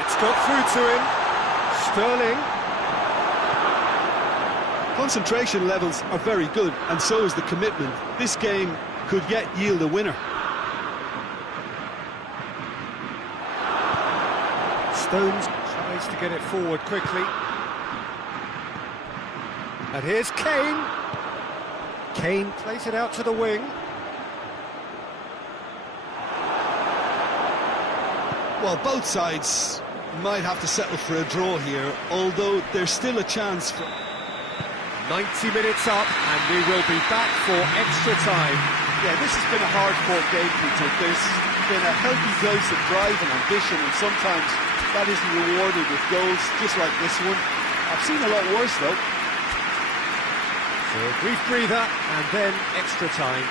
It's got through to him. Sterling. Concentration levels are very good, and so is the commitment. This game could yet yield a winner. Stones tries to get it forward quickly. And here's Kane. Kane plays it out to the wing. Well, both sides might have to settle for a draw here, although there's still a chance for... 90 minutes up, and we will be back for extra time. Yeah, this has been a hard-fought game, Peter. There's been a healthy dose of drive and ambition, and sometimes that isn't rewarded with goals, just like this one. I've seen a lot worse, though. So a brief breather, and then extra time.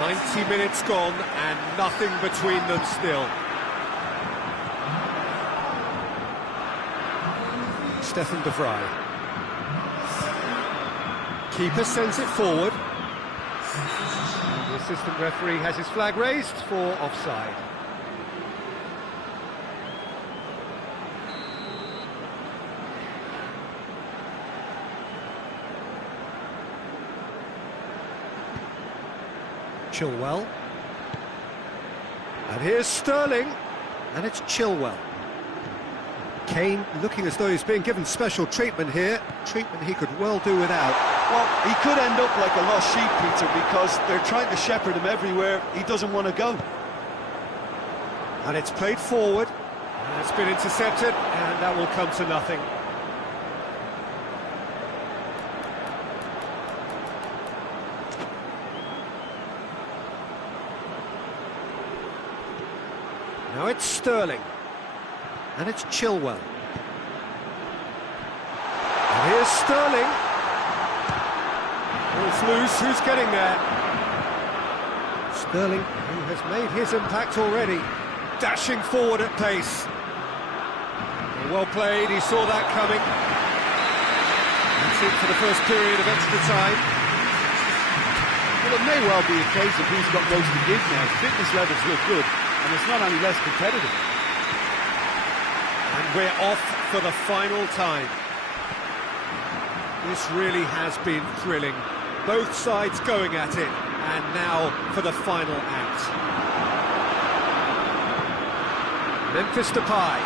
90 minutes gone and nothing between them still. Stefan de Vrij. Keeper sends it forward. And the assistant referee has his flag raised for offside. Chilwell. And here's Sterling. And it's Chilwell. Kane looking as though he's being given special treatment here. Treatment he could well do without. Well, he could end up like a lost sheep, Peter, because they're trying to shepherd him everywhere he doesn't want to go. And it's played forward. And it's been intercepted, and that will come to nothing. Now it's Sterling. And it's Chilwell. And here's Sterling. Ball's loose, who's getting there? Sterling, who has made his impact already, dashing forward at pace. Well played, he saw that coming. That's it for the first period of extra time. Well, it may well be a case of who's got most to give now. Fitness levels look good, and it's not any less competitive. And we're off for the final time. This really has been thrilling. Both sides going at it, and now for the final act. Memphis Depay.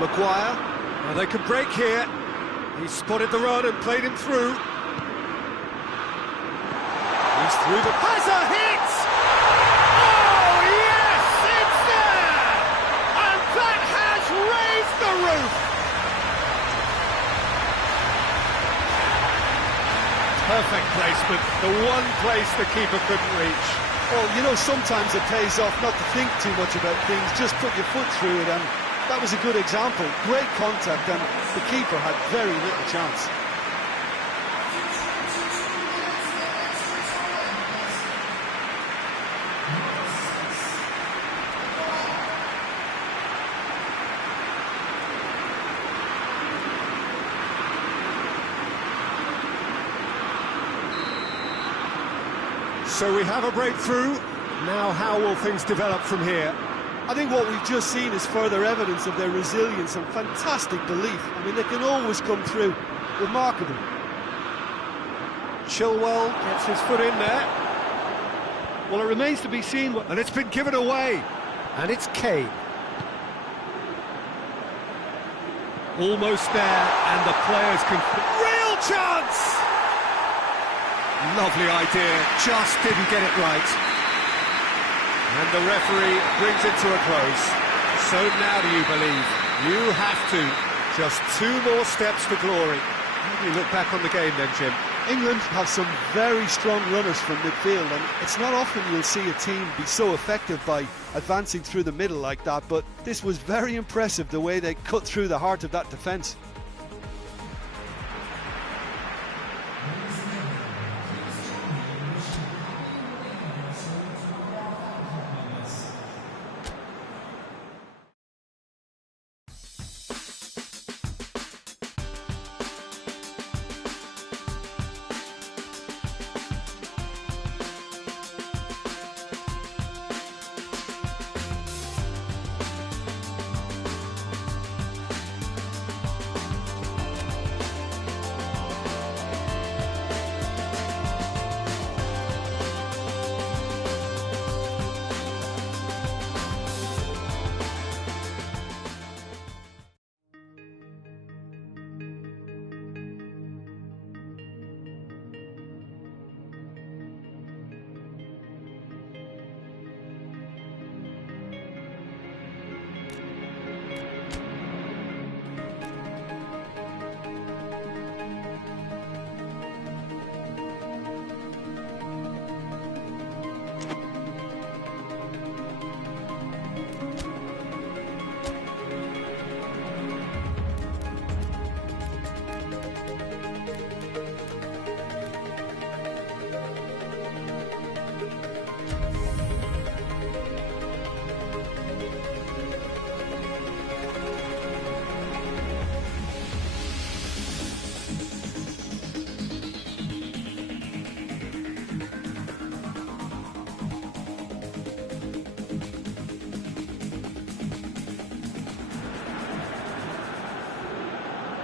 Maguire. Well, they could break here. He spotted the run and played him through. He's through the... Has a hit! Oh, yes! It's there! And that has raised the roof! Perfect placement, the one place the keeper couldn't reach. Well, you know, sometimes it pays off not to think too much about things, just put your foot through it, and that was a good example. Great contact, and the keeper had very little chance. So we have a breakthrough. Now how will things develop from here? I think what we've just seen is further evidence of their resilience and fantastic belief. I mean, they can always come through. Remarkable. Chilwell gets his foot in there. Well, it remains to be seen. And it's been given away. And it's Kane. Almost there, and the players can... Real chance! Lovely idea, just didn't get it right. And the referee brings it to a close. So now do you believe? You have to. Just 2 more steps to glory. How do you look back on the game then, Jim? England have some very strong runners from midfield, and it's not often you'll see a team be so effective by advancing through the middle like that, but this was very impressive, the way they cut through the heart of that defence.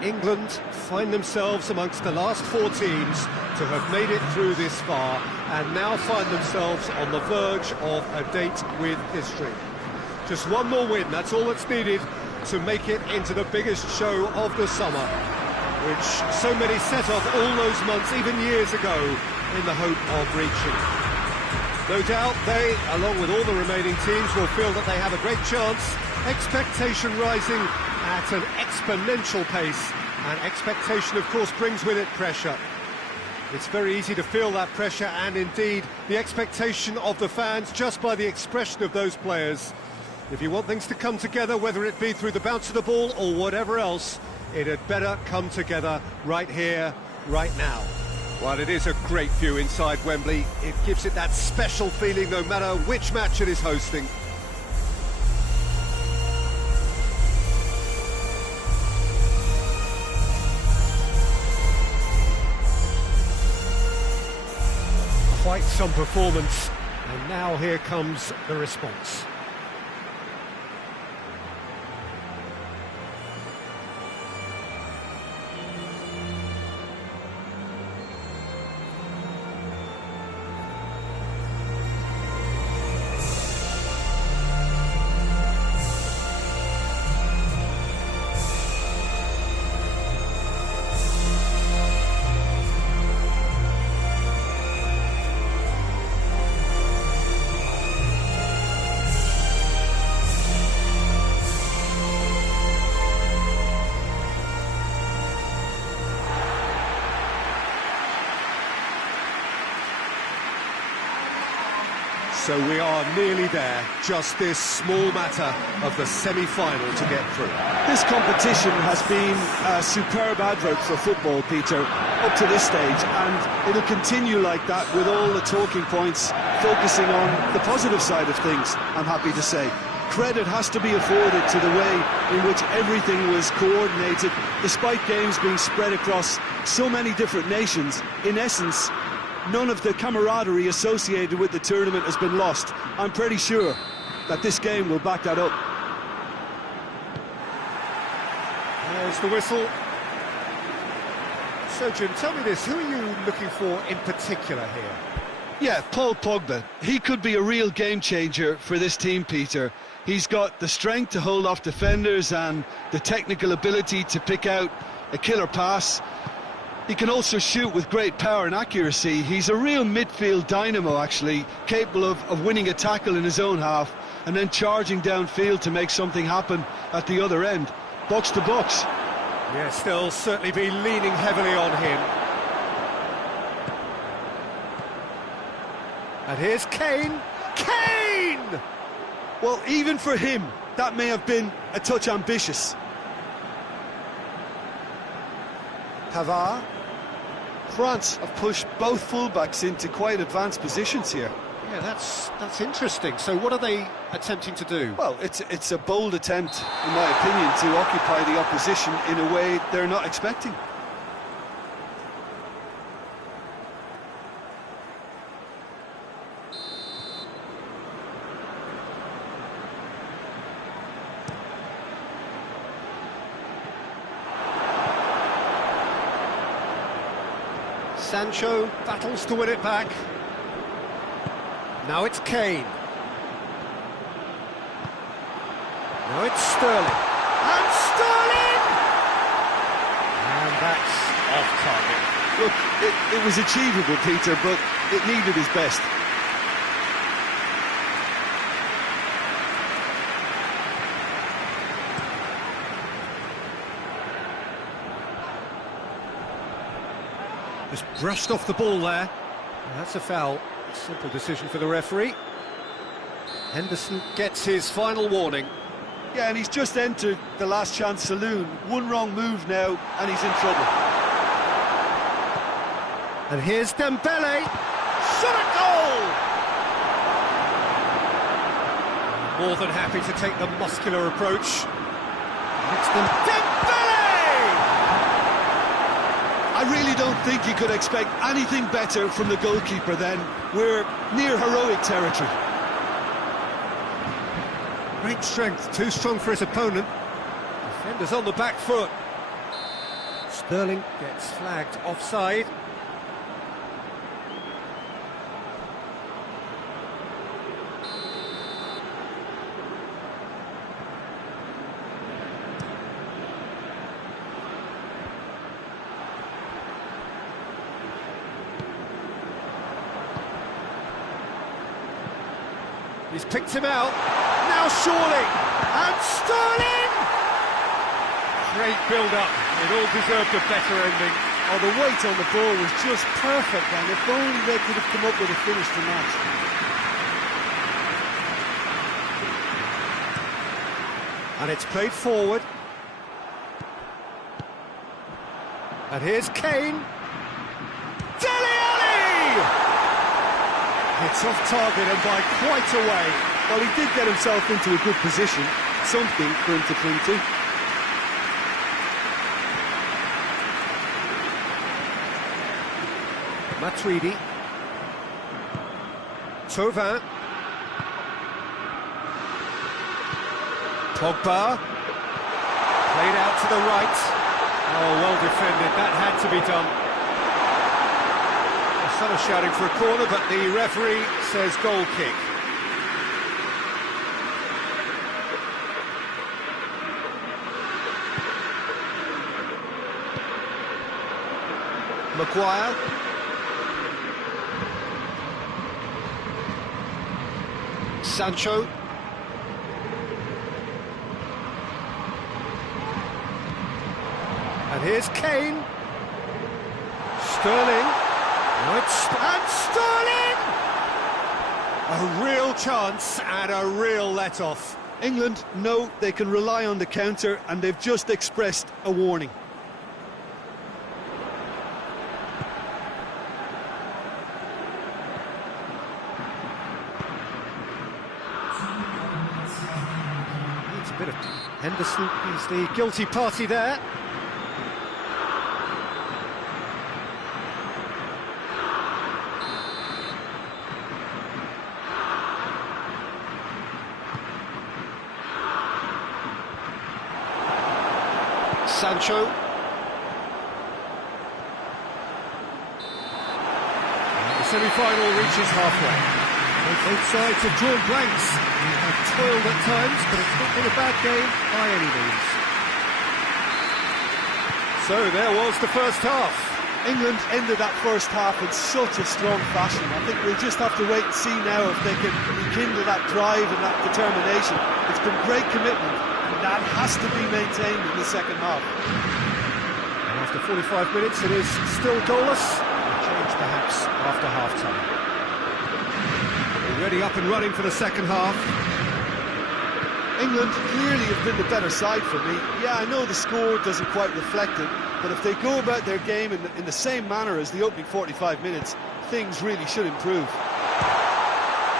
England find themselves amongst the last 4 teams to have made it through this far and now find themselves on the verge of a date with history. Just one more win, that's all that's needed to make it into the biggest show of the summer, which so many set off all those months, even years ago, in the hope of reaching. No doubt they, along with all the remaining teams, will feel that they have a great chance, expectation rising at an exponential pace, and expectation, of course, brings with it pressure. It's very easy to feel that pressure, and indeed the expectation of the fans, just by the expression of those players. If you want things to come together, whether it be through the bounce of the ball or whatever else, it had better come together right here, right now. Well, it is a great view inside Wembley. It gives it that special feeling no matter which match it is hosting. Quite some performance, and now here comes the response. So we are nearly there, just this small matter of the semi-final to get through. This competition has been a superb advert for football, Peter, up to this stage, and it'll continue like that with all the talking points focusing on the positive side of things, I'm happy to say. Credit has to be afforded to the way in which everything was coordinated, despite games being spread across so many different nations. In essence, none of the camaraderie associated with the tournament has been lost. I'm pretty sure that this game will back that up. There's the whistle. So, Jim, tell me this, who are you looking for in particular here? Yeah, Paul Pogba. He could be a real game changer for this team, Peter. He's got the strength to hold off defenders and the technical ability to pick out a killer pass. He can also shoot with great power and accuracy. He's a real midfield dynamo, actually, capable of winning a tackle in his own half and then charging downfield to make something happen at the other end. Box to box. Yes, they'll certainly be leaning heavily on him. And here's Kane. Kane! Well, even for him, that may have been a touch ambitious. Pavard. France have pushed both fullbacks into quite advanced positions here. Yeah, that's interesting. So what are they attempting to do? Well, it's a bold attempt, in my opinion, to occupy the opposition in a way they're not expecting. Sancho battles to win it back. Now it's Kane. Now it's Sterling. And Sterling! And that's off target. Look, it was achievable, Peter, but it needed his best. Just brushed off the ball there. That's a foul. Simple decision for the referee. Henderson gets his final warning. Yeah, and he's just entered the last chance saloon. One wrong move now, and he's in trouble. And here's Dembele. Shot at goal! More than happy to take the muscular approach. It's Dembele! I really don't think you could expect anything better from the goalkeeper then. We're near heroic territory. Great strength, too strong for his opponent. Defenders on the back foot. Sterling gets flagged offside. He's picked him out. Now surely, and Sterling! Great build-up. It all deserved a better ending. Oh, the weight on the ball was just perfect, and if only they could have come up with a finish to match. And it's played forward. And here's Kane. Dele Alli! It's off target and by quite a way. Well, he did get himself into a good position, something for him to cling to. Matuidi. Thauvin. Pogba. Played out to the right. Oh, well defended. That had to be done. Some are shouting for a corner, but the referee says goal kick. Maguire. Sancho. And here's Kane. Sterling. And Sterling! A real chance and a real let-off. England know they can rely on the counter, and they've just expressed a warning. Needs a bit of Henderson. He's the guilty party there. Sancho. The semi-final reaches halfway. Both sides have drawn blanks. They've toiled at times, but it's not been a bad game by any means. So there was the first half. England ended that first half in such a strong fashion. I think we'll just have to wait and see now if they can rekindle that drive and that determination. It's been great commitment, and that has to be maintained in the second half. And after 45 minutes, it is still goalless. A change perhaps after half-time. Already up and running for the second half. England clearly have been the better side for me. Yeah, I know the score doesn't quite reflect it, but if they go about their game in the same manner as the opening 45 minutes, things really should improve.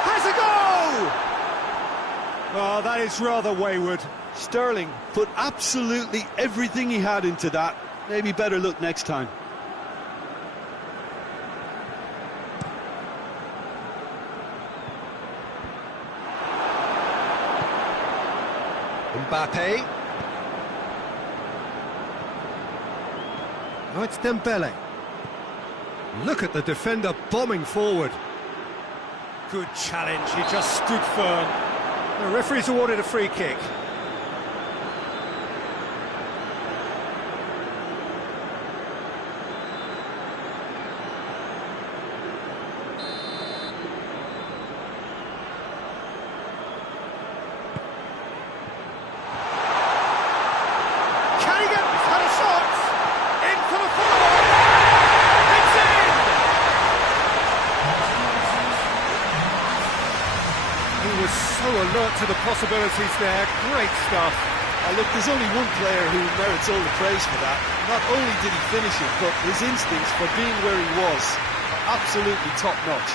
Has a goal! Oh, that is rather wayward. Sterling put absolutely everything he had into that. Maybe better luck next time. Mbappe. Now it's Dembele. Look at the defender bombing forward. Good challenge, he just stood firm. The referee's awarded a free kick. So alert to the possibilities there, great stuff. Look, there's only one player who merits all the praise for that. Not only did he finish it, but his instincts for being where he was are absolutely top-notch.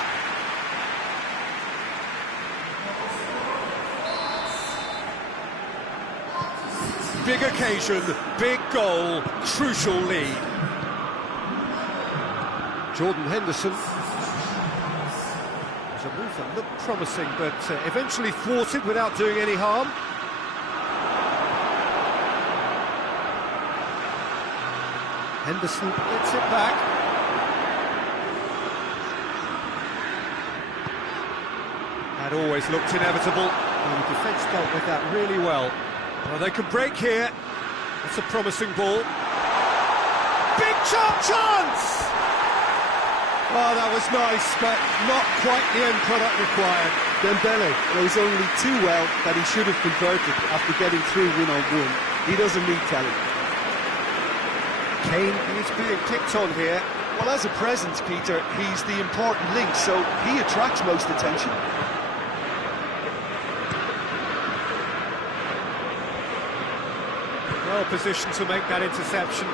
Big occasion, big goal, crucial lead. Jordan Henderson. A move that looked promising, but eventually thwarted without doing any harm. Henderson gets it back. That always looked inevitable. And the defence dealt with that really well. Well, they can break here. It's a promising ball. Big chance! Oh, that was nice, but not quite the end product required. Dembele knows only too well that he should have converted after getting through one-on-one. He doesn't need telling. Kane is being picked on here. Well, as a presence, Peter, he's the important link, so he attracts most attention. Well positioned to make that interception.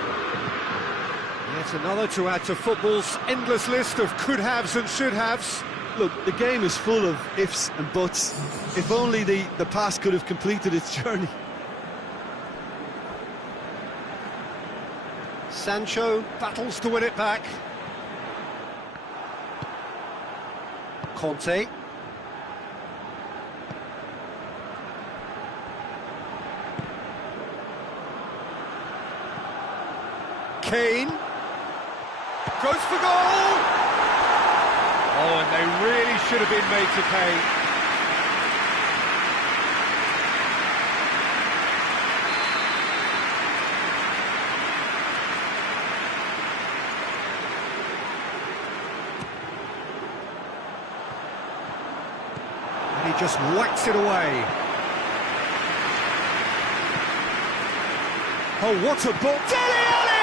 Yet another to add to football's endless list of could-haves and should-haves. Look, the game is full of ifs and buts. If only the pass could have completed its journey. Sancho battles to win it back. Conte. Kane. Goes for goal! Oh, and they really should have been made to pay. And he just whacks it away. Oh, what a ball! Dele Alli!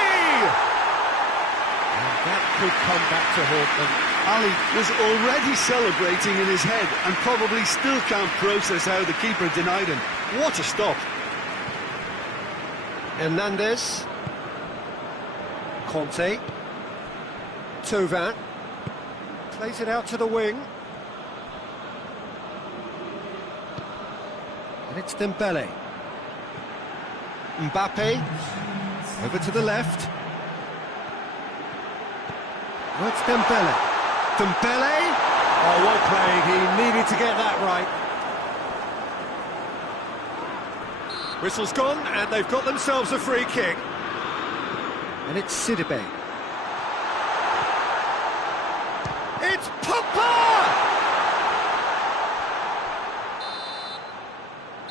And that could come back to haunt them. Ali was already celebrating in his head and probably still can't process how the keeper denied him. What a stop. Hernandez. Conte. Thauvin. Plays it out to the wing. And it's Dembele. Mbappe. Over to the left. Oh, it's Dembele. Dembele! Oh, well played. He needed to get that right. Whistle's gone, and they've got themselves a free kick. And it's Sidibe. It's Pogba!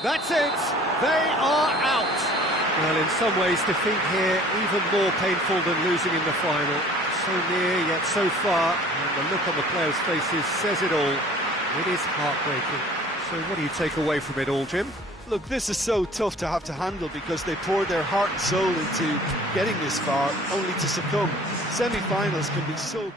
That's it. They are out. Well, in some ways, defeat here even more painful than losing in the final. So near, yet so far, and the look on the players' faces says it all. It is heartbreaking. So what do you take away from it all, Jim? Look, this is so tough to have to handle because they poured their heart and soul into getting this far, only to succumb. Semi-finals can be so...